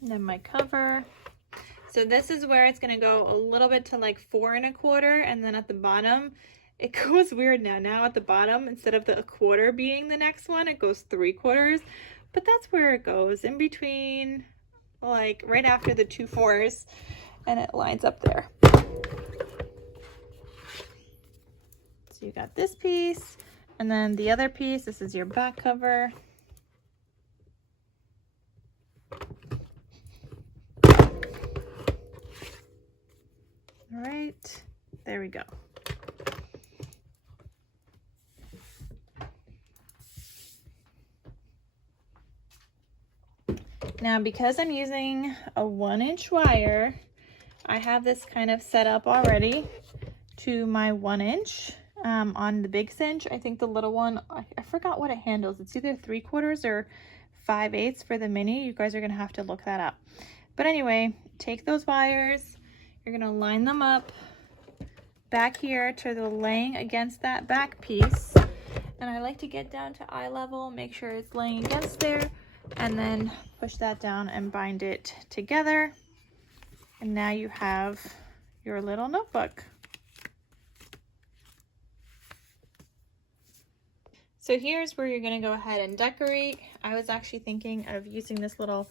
And then my cover. So this is where it's gonna go a little bit to like 4 1/4, and then at the bottom it goes weird now. Now at the bottom, instead of the 1/4 being the next one, it goes 3/4. But that's where it goes, in between, like right after the 2/4, and it lines up there. So you got this piece, and then the other piece, this is your back cover. All right, there we go. Now, because I'm using a 1-inch wire, I have this kind of set up already to my 1-inch on the big cinch. I think the little one, I forgot what it handles. It's either 3/4 or 5/8 for the mini. You guys are gonna have to look that up. But anyway, take those wires, you're gonna line them up back here to the laying against that back piece. And I like to get down to eye level, make sure it's laying against there, and then push that down and bind it together. And now you have your little notebook. So here's where you're gonna go ahead and decorate. I was actually thinking of using this little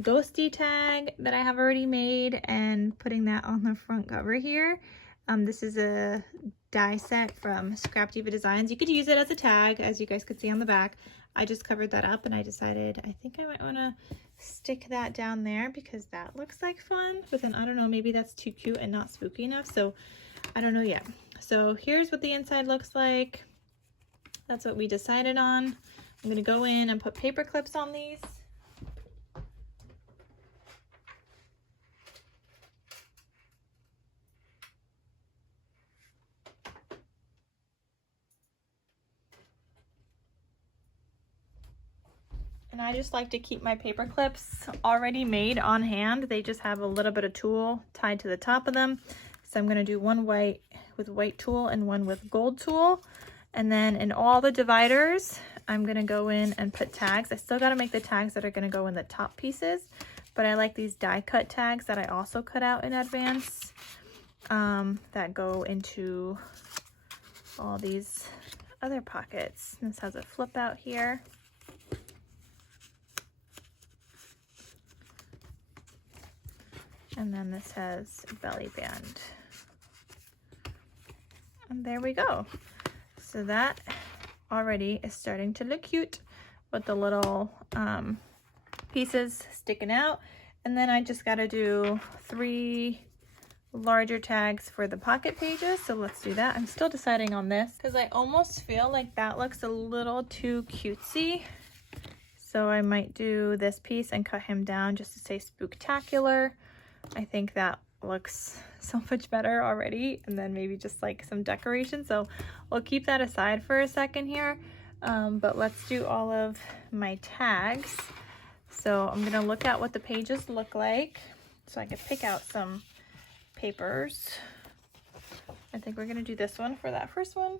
ghosty tag that I have already made and putting that on the front cover here. This is a die set from Scrap Diva Designs. You could use it as a tag, as you guys could see on the back. I just covered that up and I decided I think I might want to stick that down there because that looks like fun. But then I don't know, maybe that's too cute and not spooky enough. So I don't know yet. So here's what the inside looks like. That's what we decided on. I'm going to go in and put paper clips on these. And I just like to keep my paper clips already made on hand. They just have a little bit of tulle tied to the top of them. So I'm going to do one white with white tulle and one with gold tulle. And then in all the dividers, I'm going to go in and put tags. I still got to make the tags that are going to go in the top pieces, but I like these die cut tags that I also cut out in advance that go into all these other pockets. This has a flip out here. And then this has a belly band. And there we go. So that already is starting to look cute with the little pieces sticking out. And then I just got to do 3 larger tags for the pocket pages. So let's do that. I'm still deciding on this because I almost feel like that looks a little too cutesy. So I might do this piece and cut him down just to say spooktacular. I think that looks so much better already, and then maybe just like some decoration. So we'll keep that aside for a second here, but let's do all of my tags. So I'm gonna look at what the pages look like so I can pick out some papers. I think we're gonna do this one for that first one.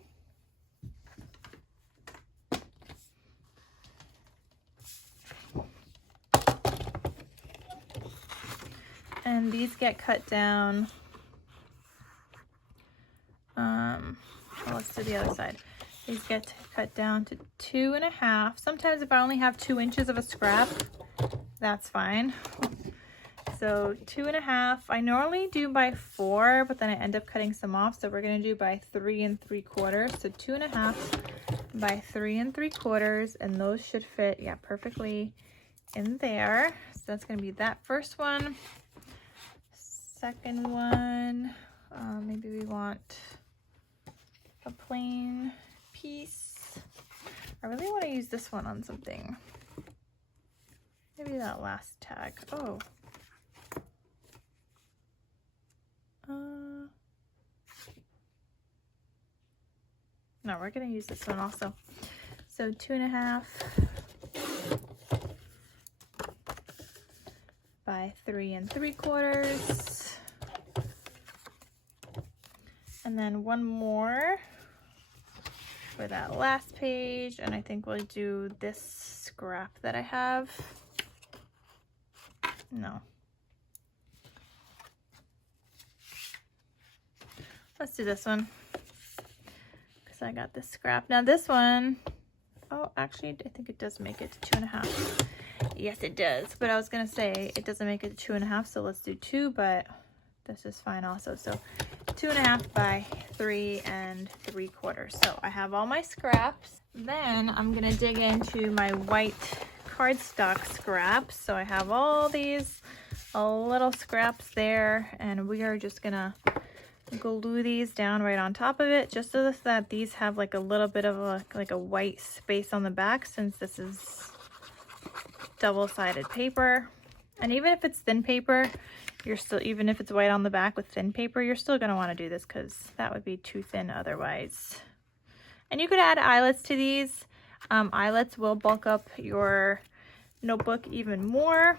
And these get cut down. Well, let's do the other side. These get cut down to 2.5. Sometimes if I only have 2 inches of a scrap, that's fine. So 2.5. I normally do by 4, but then I end up cutting some off. So we're gonna do by 3 3/4. So 2.5 by 3 3/4, and those should fit, yeah, perfectly in there. So that's gonna be that first one. Second one, maybe we want a plain piece. I really want to use this one on something. Maybe that last tag. Oh. No, we're going to use this one also. So 2.5 by 3 3/4. And then one more for that last page, and I think we'll do this scrap that I have. No. Let's do this one. So I got this scrap. Now this one, oh, actually, I think it does make it to 2.5. Yes, it does. But I was going to say it doesn't make it to 2.5, so let's do 2, but this is fine also. So 2.5 by 3 3/4. So I have all my scraps. Then I'm going to dig into my white cardstock scraps. So I have all these little scraps there, and we are just going to glue these down right on top of it, just so that these have like a little bit of a white space on the back, since this is double-sided paper. And even if it's thin paper, you're still, even if it's white on the back with thin paper, you're still going to want to do this because that would be too thin otherwise. And you could add eyelets to these. Eyelets will bulk up your notebook even more.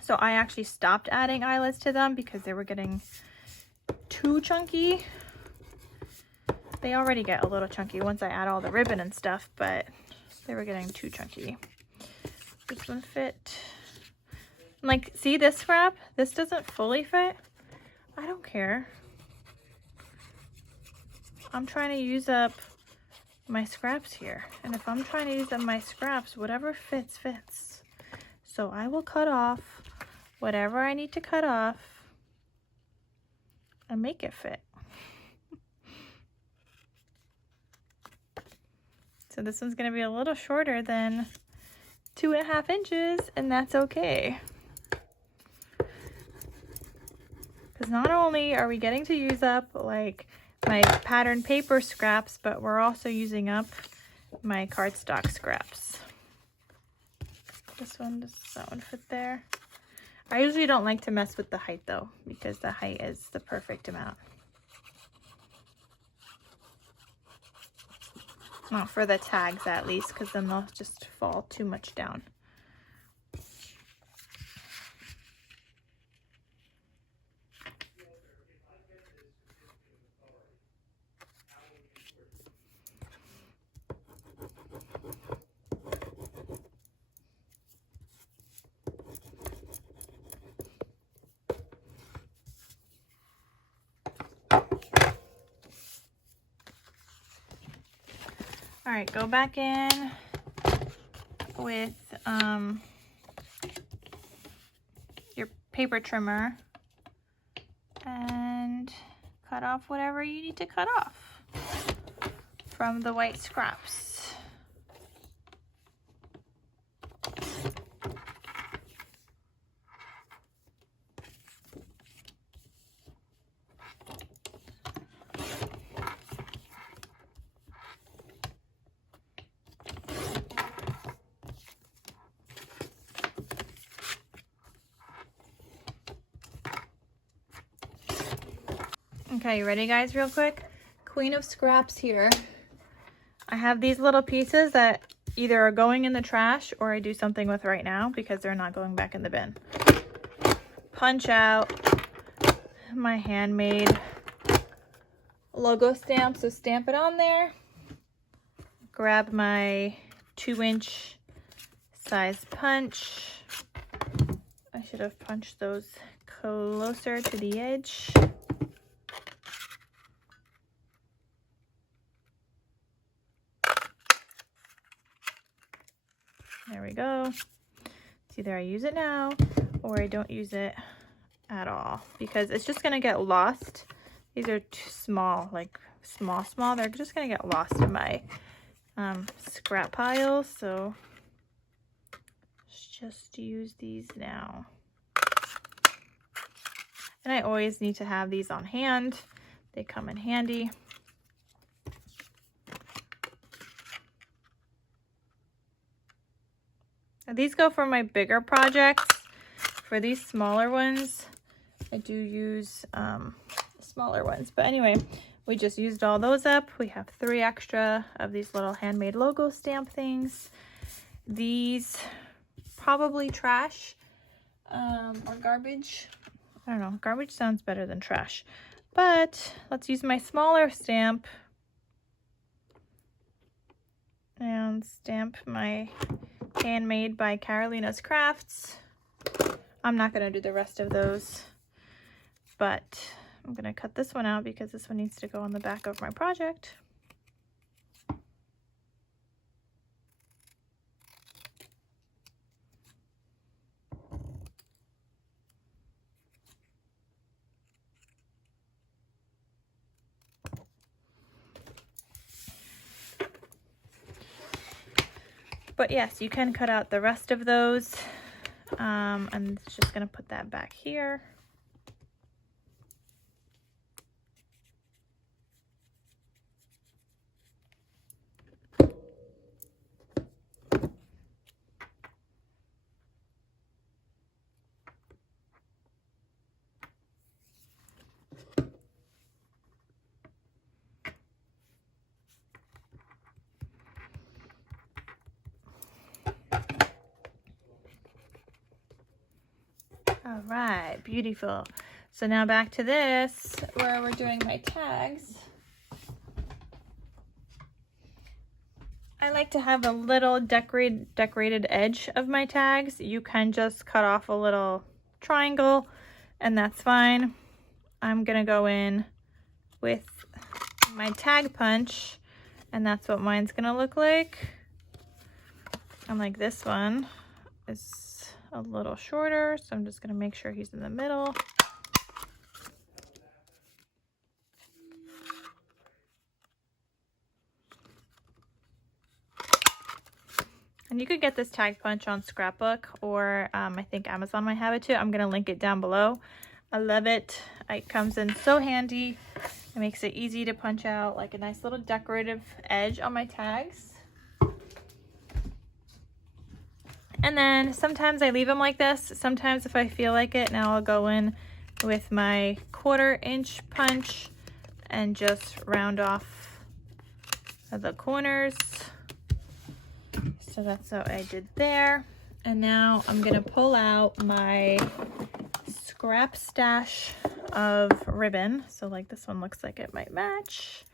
So I actually stopped adding eyelets to them because they were getting too chunky. They already get a little chunky once I add all the ribbon and stuff, but they were getting too chunky. This one fit. Like, see this scrap? This doesn't fully fit. I don't care. I'm trying to use up my scraps here. And if I'm trying to use up my scraps, whatever fits, fits. So I will cut off whatever I need to cut off and make it fit. So this one's going to be a little shorter than 2.5 inches, and that's okay. Because not only are we getting to use up like my pattern paper scraps, but we're also using up my cardstock scraps. This one, does that one fit there? I usually don't like to mess with the height though, because the height is the perfect amount. Not for the tags at least, because then they'll just fall too much down. All right, go back in with your paper trimmer and cut off whatever you need to cut off from the white scraps. Okay, you ready guys, real quick? Queen of scraps here. I have these little pieces that either are going in the trash or I do something with right now because they're not going back in the bin. Punch out my handmade logo stamp, so stamp it on there. Grab my 2-inch size punch. I should have punched those closer to the edge. There we go. It's either I use it now or I don't use it at all because it's just gonna get lost. These are too small, like small. They're just gonna get lost in my scrap pile. So let's just use these now. And I always need to have these on hand. They come in handy. These go for my bigger projects. For these smaller ones, I do use smaller ones. But anyway, we just used all those up. We have 3 extra of these little handmade logo stamp things. These probably trash or garbage. I don't know. Garbage sounds better than trash. But let's use my smaller stamp and stamp my Handmade by KarolinasKrafts. I'm not going to do the rest of those, but I'm going to cut this one out because this one needs to go on the back of my project. But yes, you can cut out the rest of those. I'm just gonna put that back here. All right, beautiful. So now back to this, where we're doing my tags. I like to have a little decorated edge of my tags. You can just cut off a little triangle and that's fine. I'm gonna go in with my tag punch and that's what mine's gonna look like. And like this one is a little shorter, so I'm just gonna make sure he's in the middle. And you could get this tag punch on Scrapbook, or I think Amazon might have it too. I'm gonna link it down below. I love it. It comes in so handy. It makes it easy to punch out like a nice little decorative edge on my tags. And then sometimes I leave them like this. Sometimes if I feel like it, now I'll go in with my 1/4 inch punch and just round off the corners. So that's what I did there. And now I'm gonna pull out my scrap stash of ribbon. So like this one looks like it might match.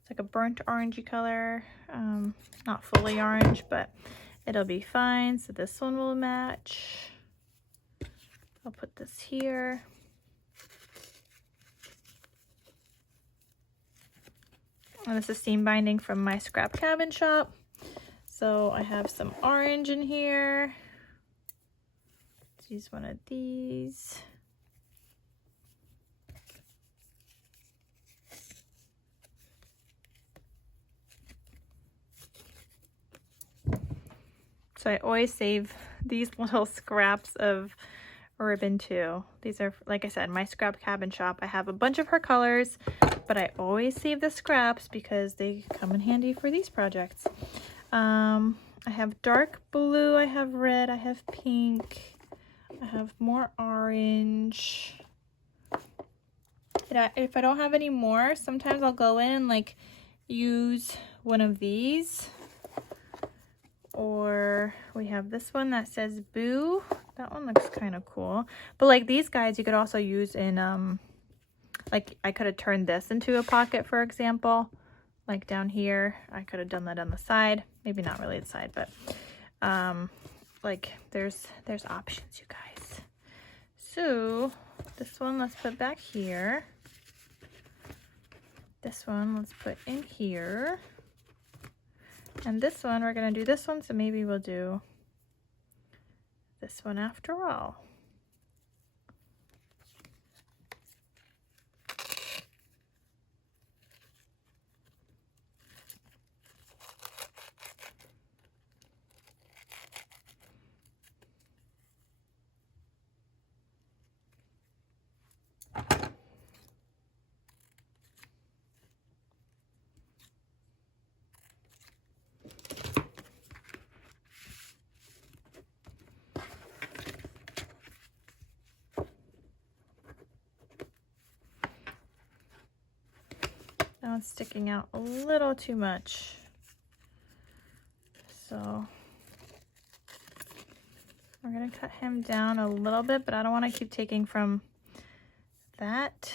It's like a burnt orangey color. Not fully orange, but it'll be fine. So this one will match. I'll put this here. And this is seam binding from my scrap cabin shop. So I have some orange in here. Let's use one of these. So I always save these little scraps of ribbon too. These are, like I said, my scrap cabin shop. I have a bunch of her colors, but I always save the scraps because they come in handy for these projects. I have dark blue, I have red, I have pink, I have more orange. If I don't have any more, sometimes I'll go in and like use one of these. Or we have this one that says Boo. That one looks kind of cool. But like these guys you could also use in, like I could have turned this into a pocket, for example. Like down here, I could have done that on the side. Maybe not really the side, but like there's options, you guys. So this one let's put back here. This one let's put in here. And this one, we're gonna do this one, so maybe we'll do this one after all. Now it's sticking out a little too much. So we're gonna cut him down a little bit, but I don't want to keep taking from that.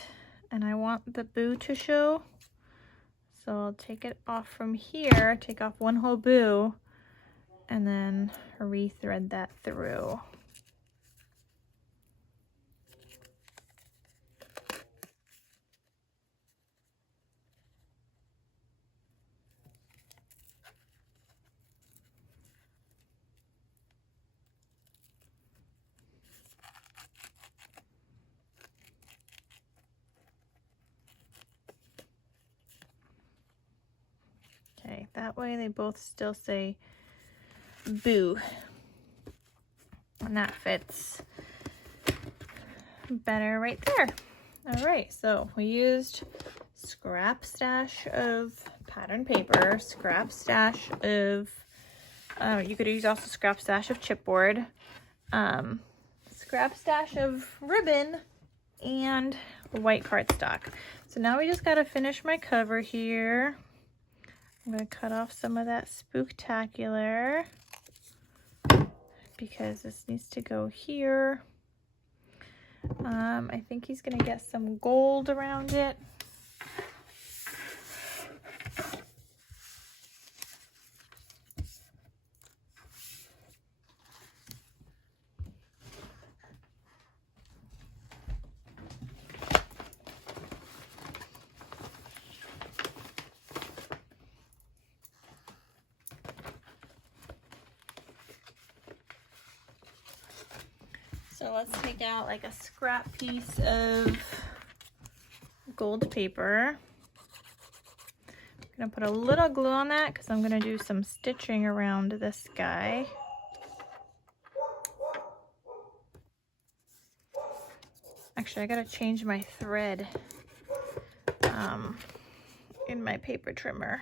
And I want the Boo to show. So I'll take it off from here, take off one whole Boo, and then re-thread that through. Okay, that way they both still say Boo. And that fits better right there. All right, so we used scrap stash of pattern paper, scrap stash of, you could use also scrap stash of chipboard, scrap stash of ribbon, and white cardstock. So now we just got to finish my cover here. I'm going to cut off some of that Spooktacular because this needs to go here. I think he's going to get some gold around it. So let's take out like a scrap piece of gold paper. I'm gonna put a little glue on that because I'm gonna do some stitching around this guy. Actually, I gotta change my thread in my paper trimmer.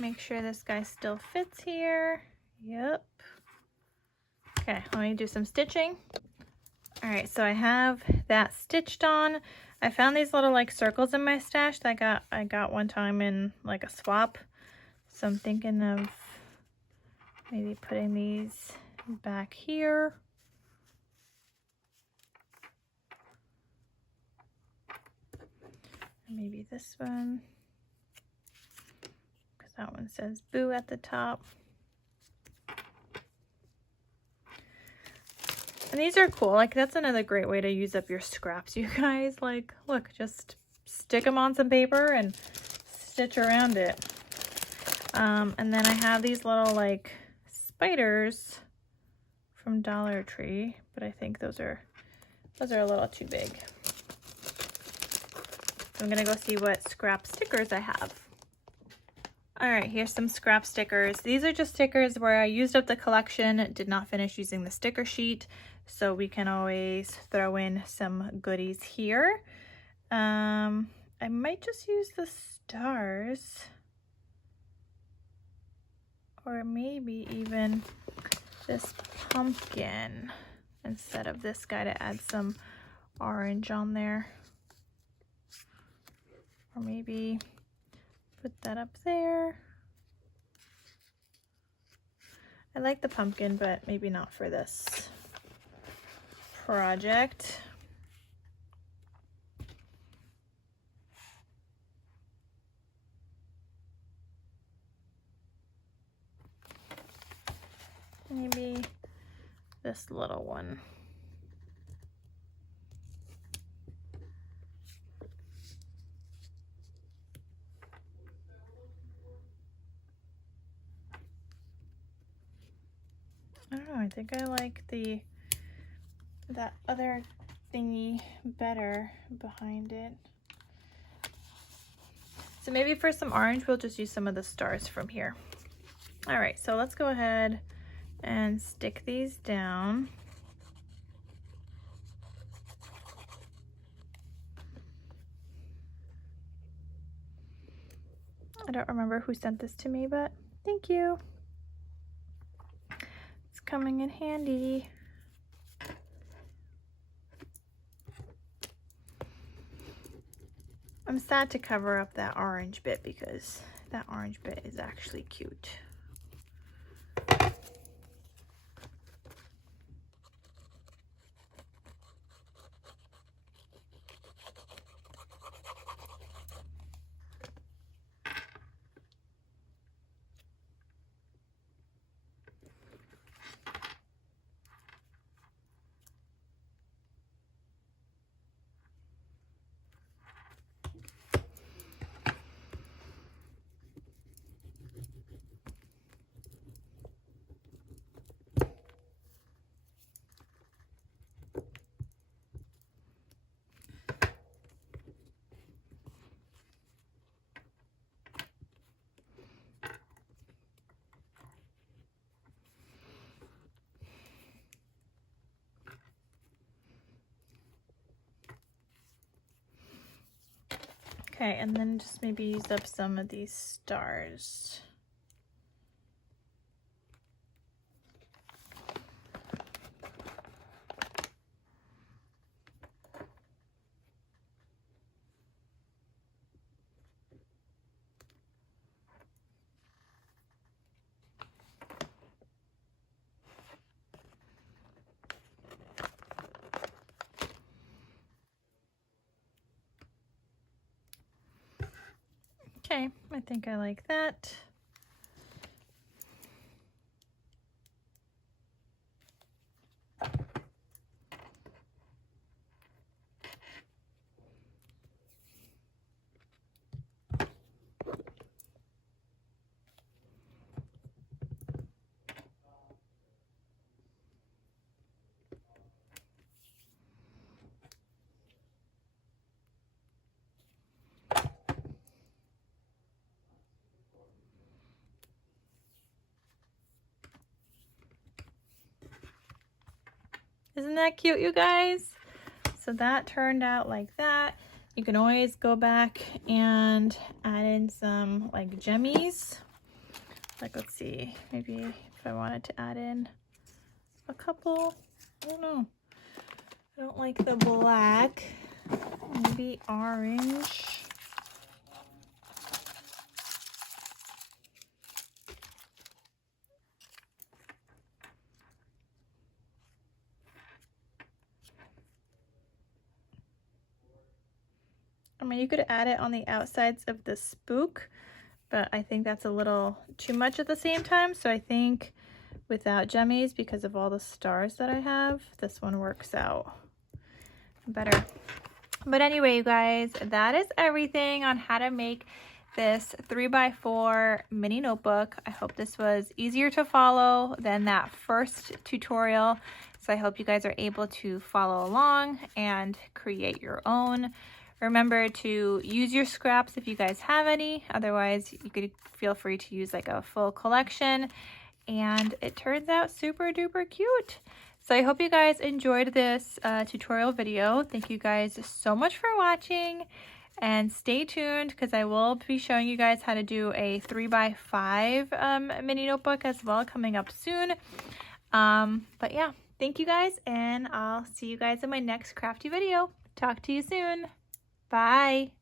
Make sure this guy still fits here. Yep. Okay, let me do some stitching. All right, so I have that stitched on. I found these little like circles in my stash that I got one time in like a swap. So I'm thinking of maybe putting these back here. Maybe this one. That one says boo at the top. And these are cool. Like, that's another great way to use up your scraps, you guys. Like, look, just stick them on some paper and stitch around it. And then I have these little like spiders from Dollar Tree, but I think those are a little too big. So I'm gonna go see what scrap stickers I have. All right, here's some scrap stickers. These are just stickers where I used up the collection, did not finish using the sticker sheet, so we can always throw in some goodies here. I might just use the stars, or maybe even this pumpkin instead of this guy to add some orange on there. Or maybe put that up there. I like the pumpkin, but maybe not for this project. Maybe this little one. I don't know, I think I like that other thingy better behind it. So maybe for some orange, we'll just use some of the stars from here. All right, so let's go ahead and stick these down. I don't remember who sent this to me, but thank you. It's coming in handy. I'm sad to cover up that orange bit because that orange bit is actually cute. Okay, and then just maybe use up some of these stars. Okay, I think I like that. Isn't that cute, you guys? So that turned out like that. You can always go back and add in some like gemmies. Like, let's see, maybe if I wanted to add in a couple, I don't know. I don't like the black, maybe orange. I mean, you could add it on the outsides of the spook, but I think that's a little too much at the same time. So I think without gemmies, because of all the stars that I have, this one works out better. But anyway, you guys, that is everything on how to make this 3x4 mini notebook. I hope this was easier to follow than that first tutorial. So I hope you guys are able to follow along and create your own. Remember to use your scraps if you guys have any. Otherwise, you could feel free to use like a full collection. And it turns out super duper cute. So I hope you guys enjoyed this tutorial video. Thank you guys so much for watching. And stay tuned because I will be showing you guys how to do a 3x5 mini notebook as well coming up soon. But yeah, thank you guys, and I'll see you guys in my next crafty video. Talk to you soon. Bye.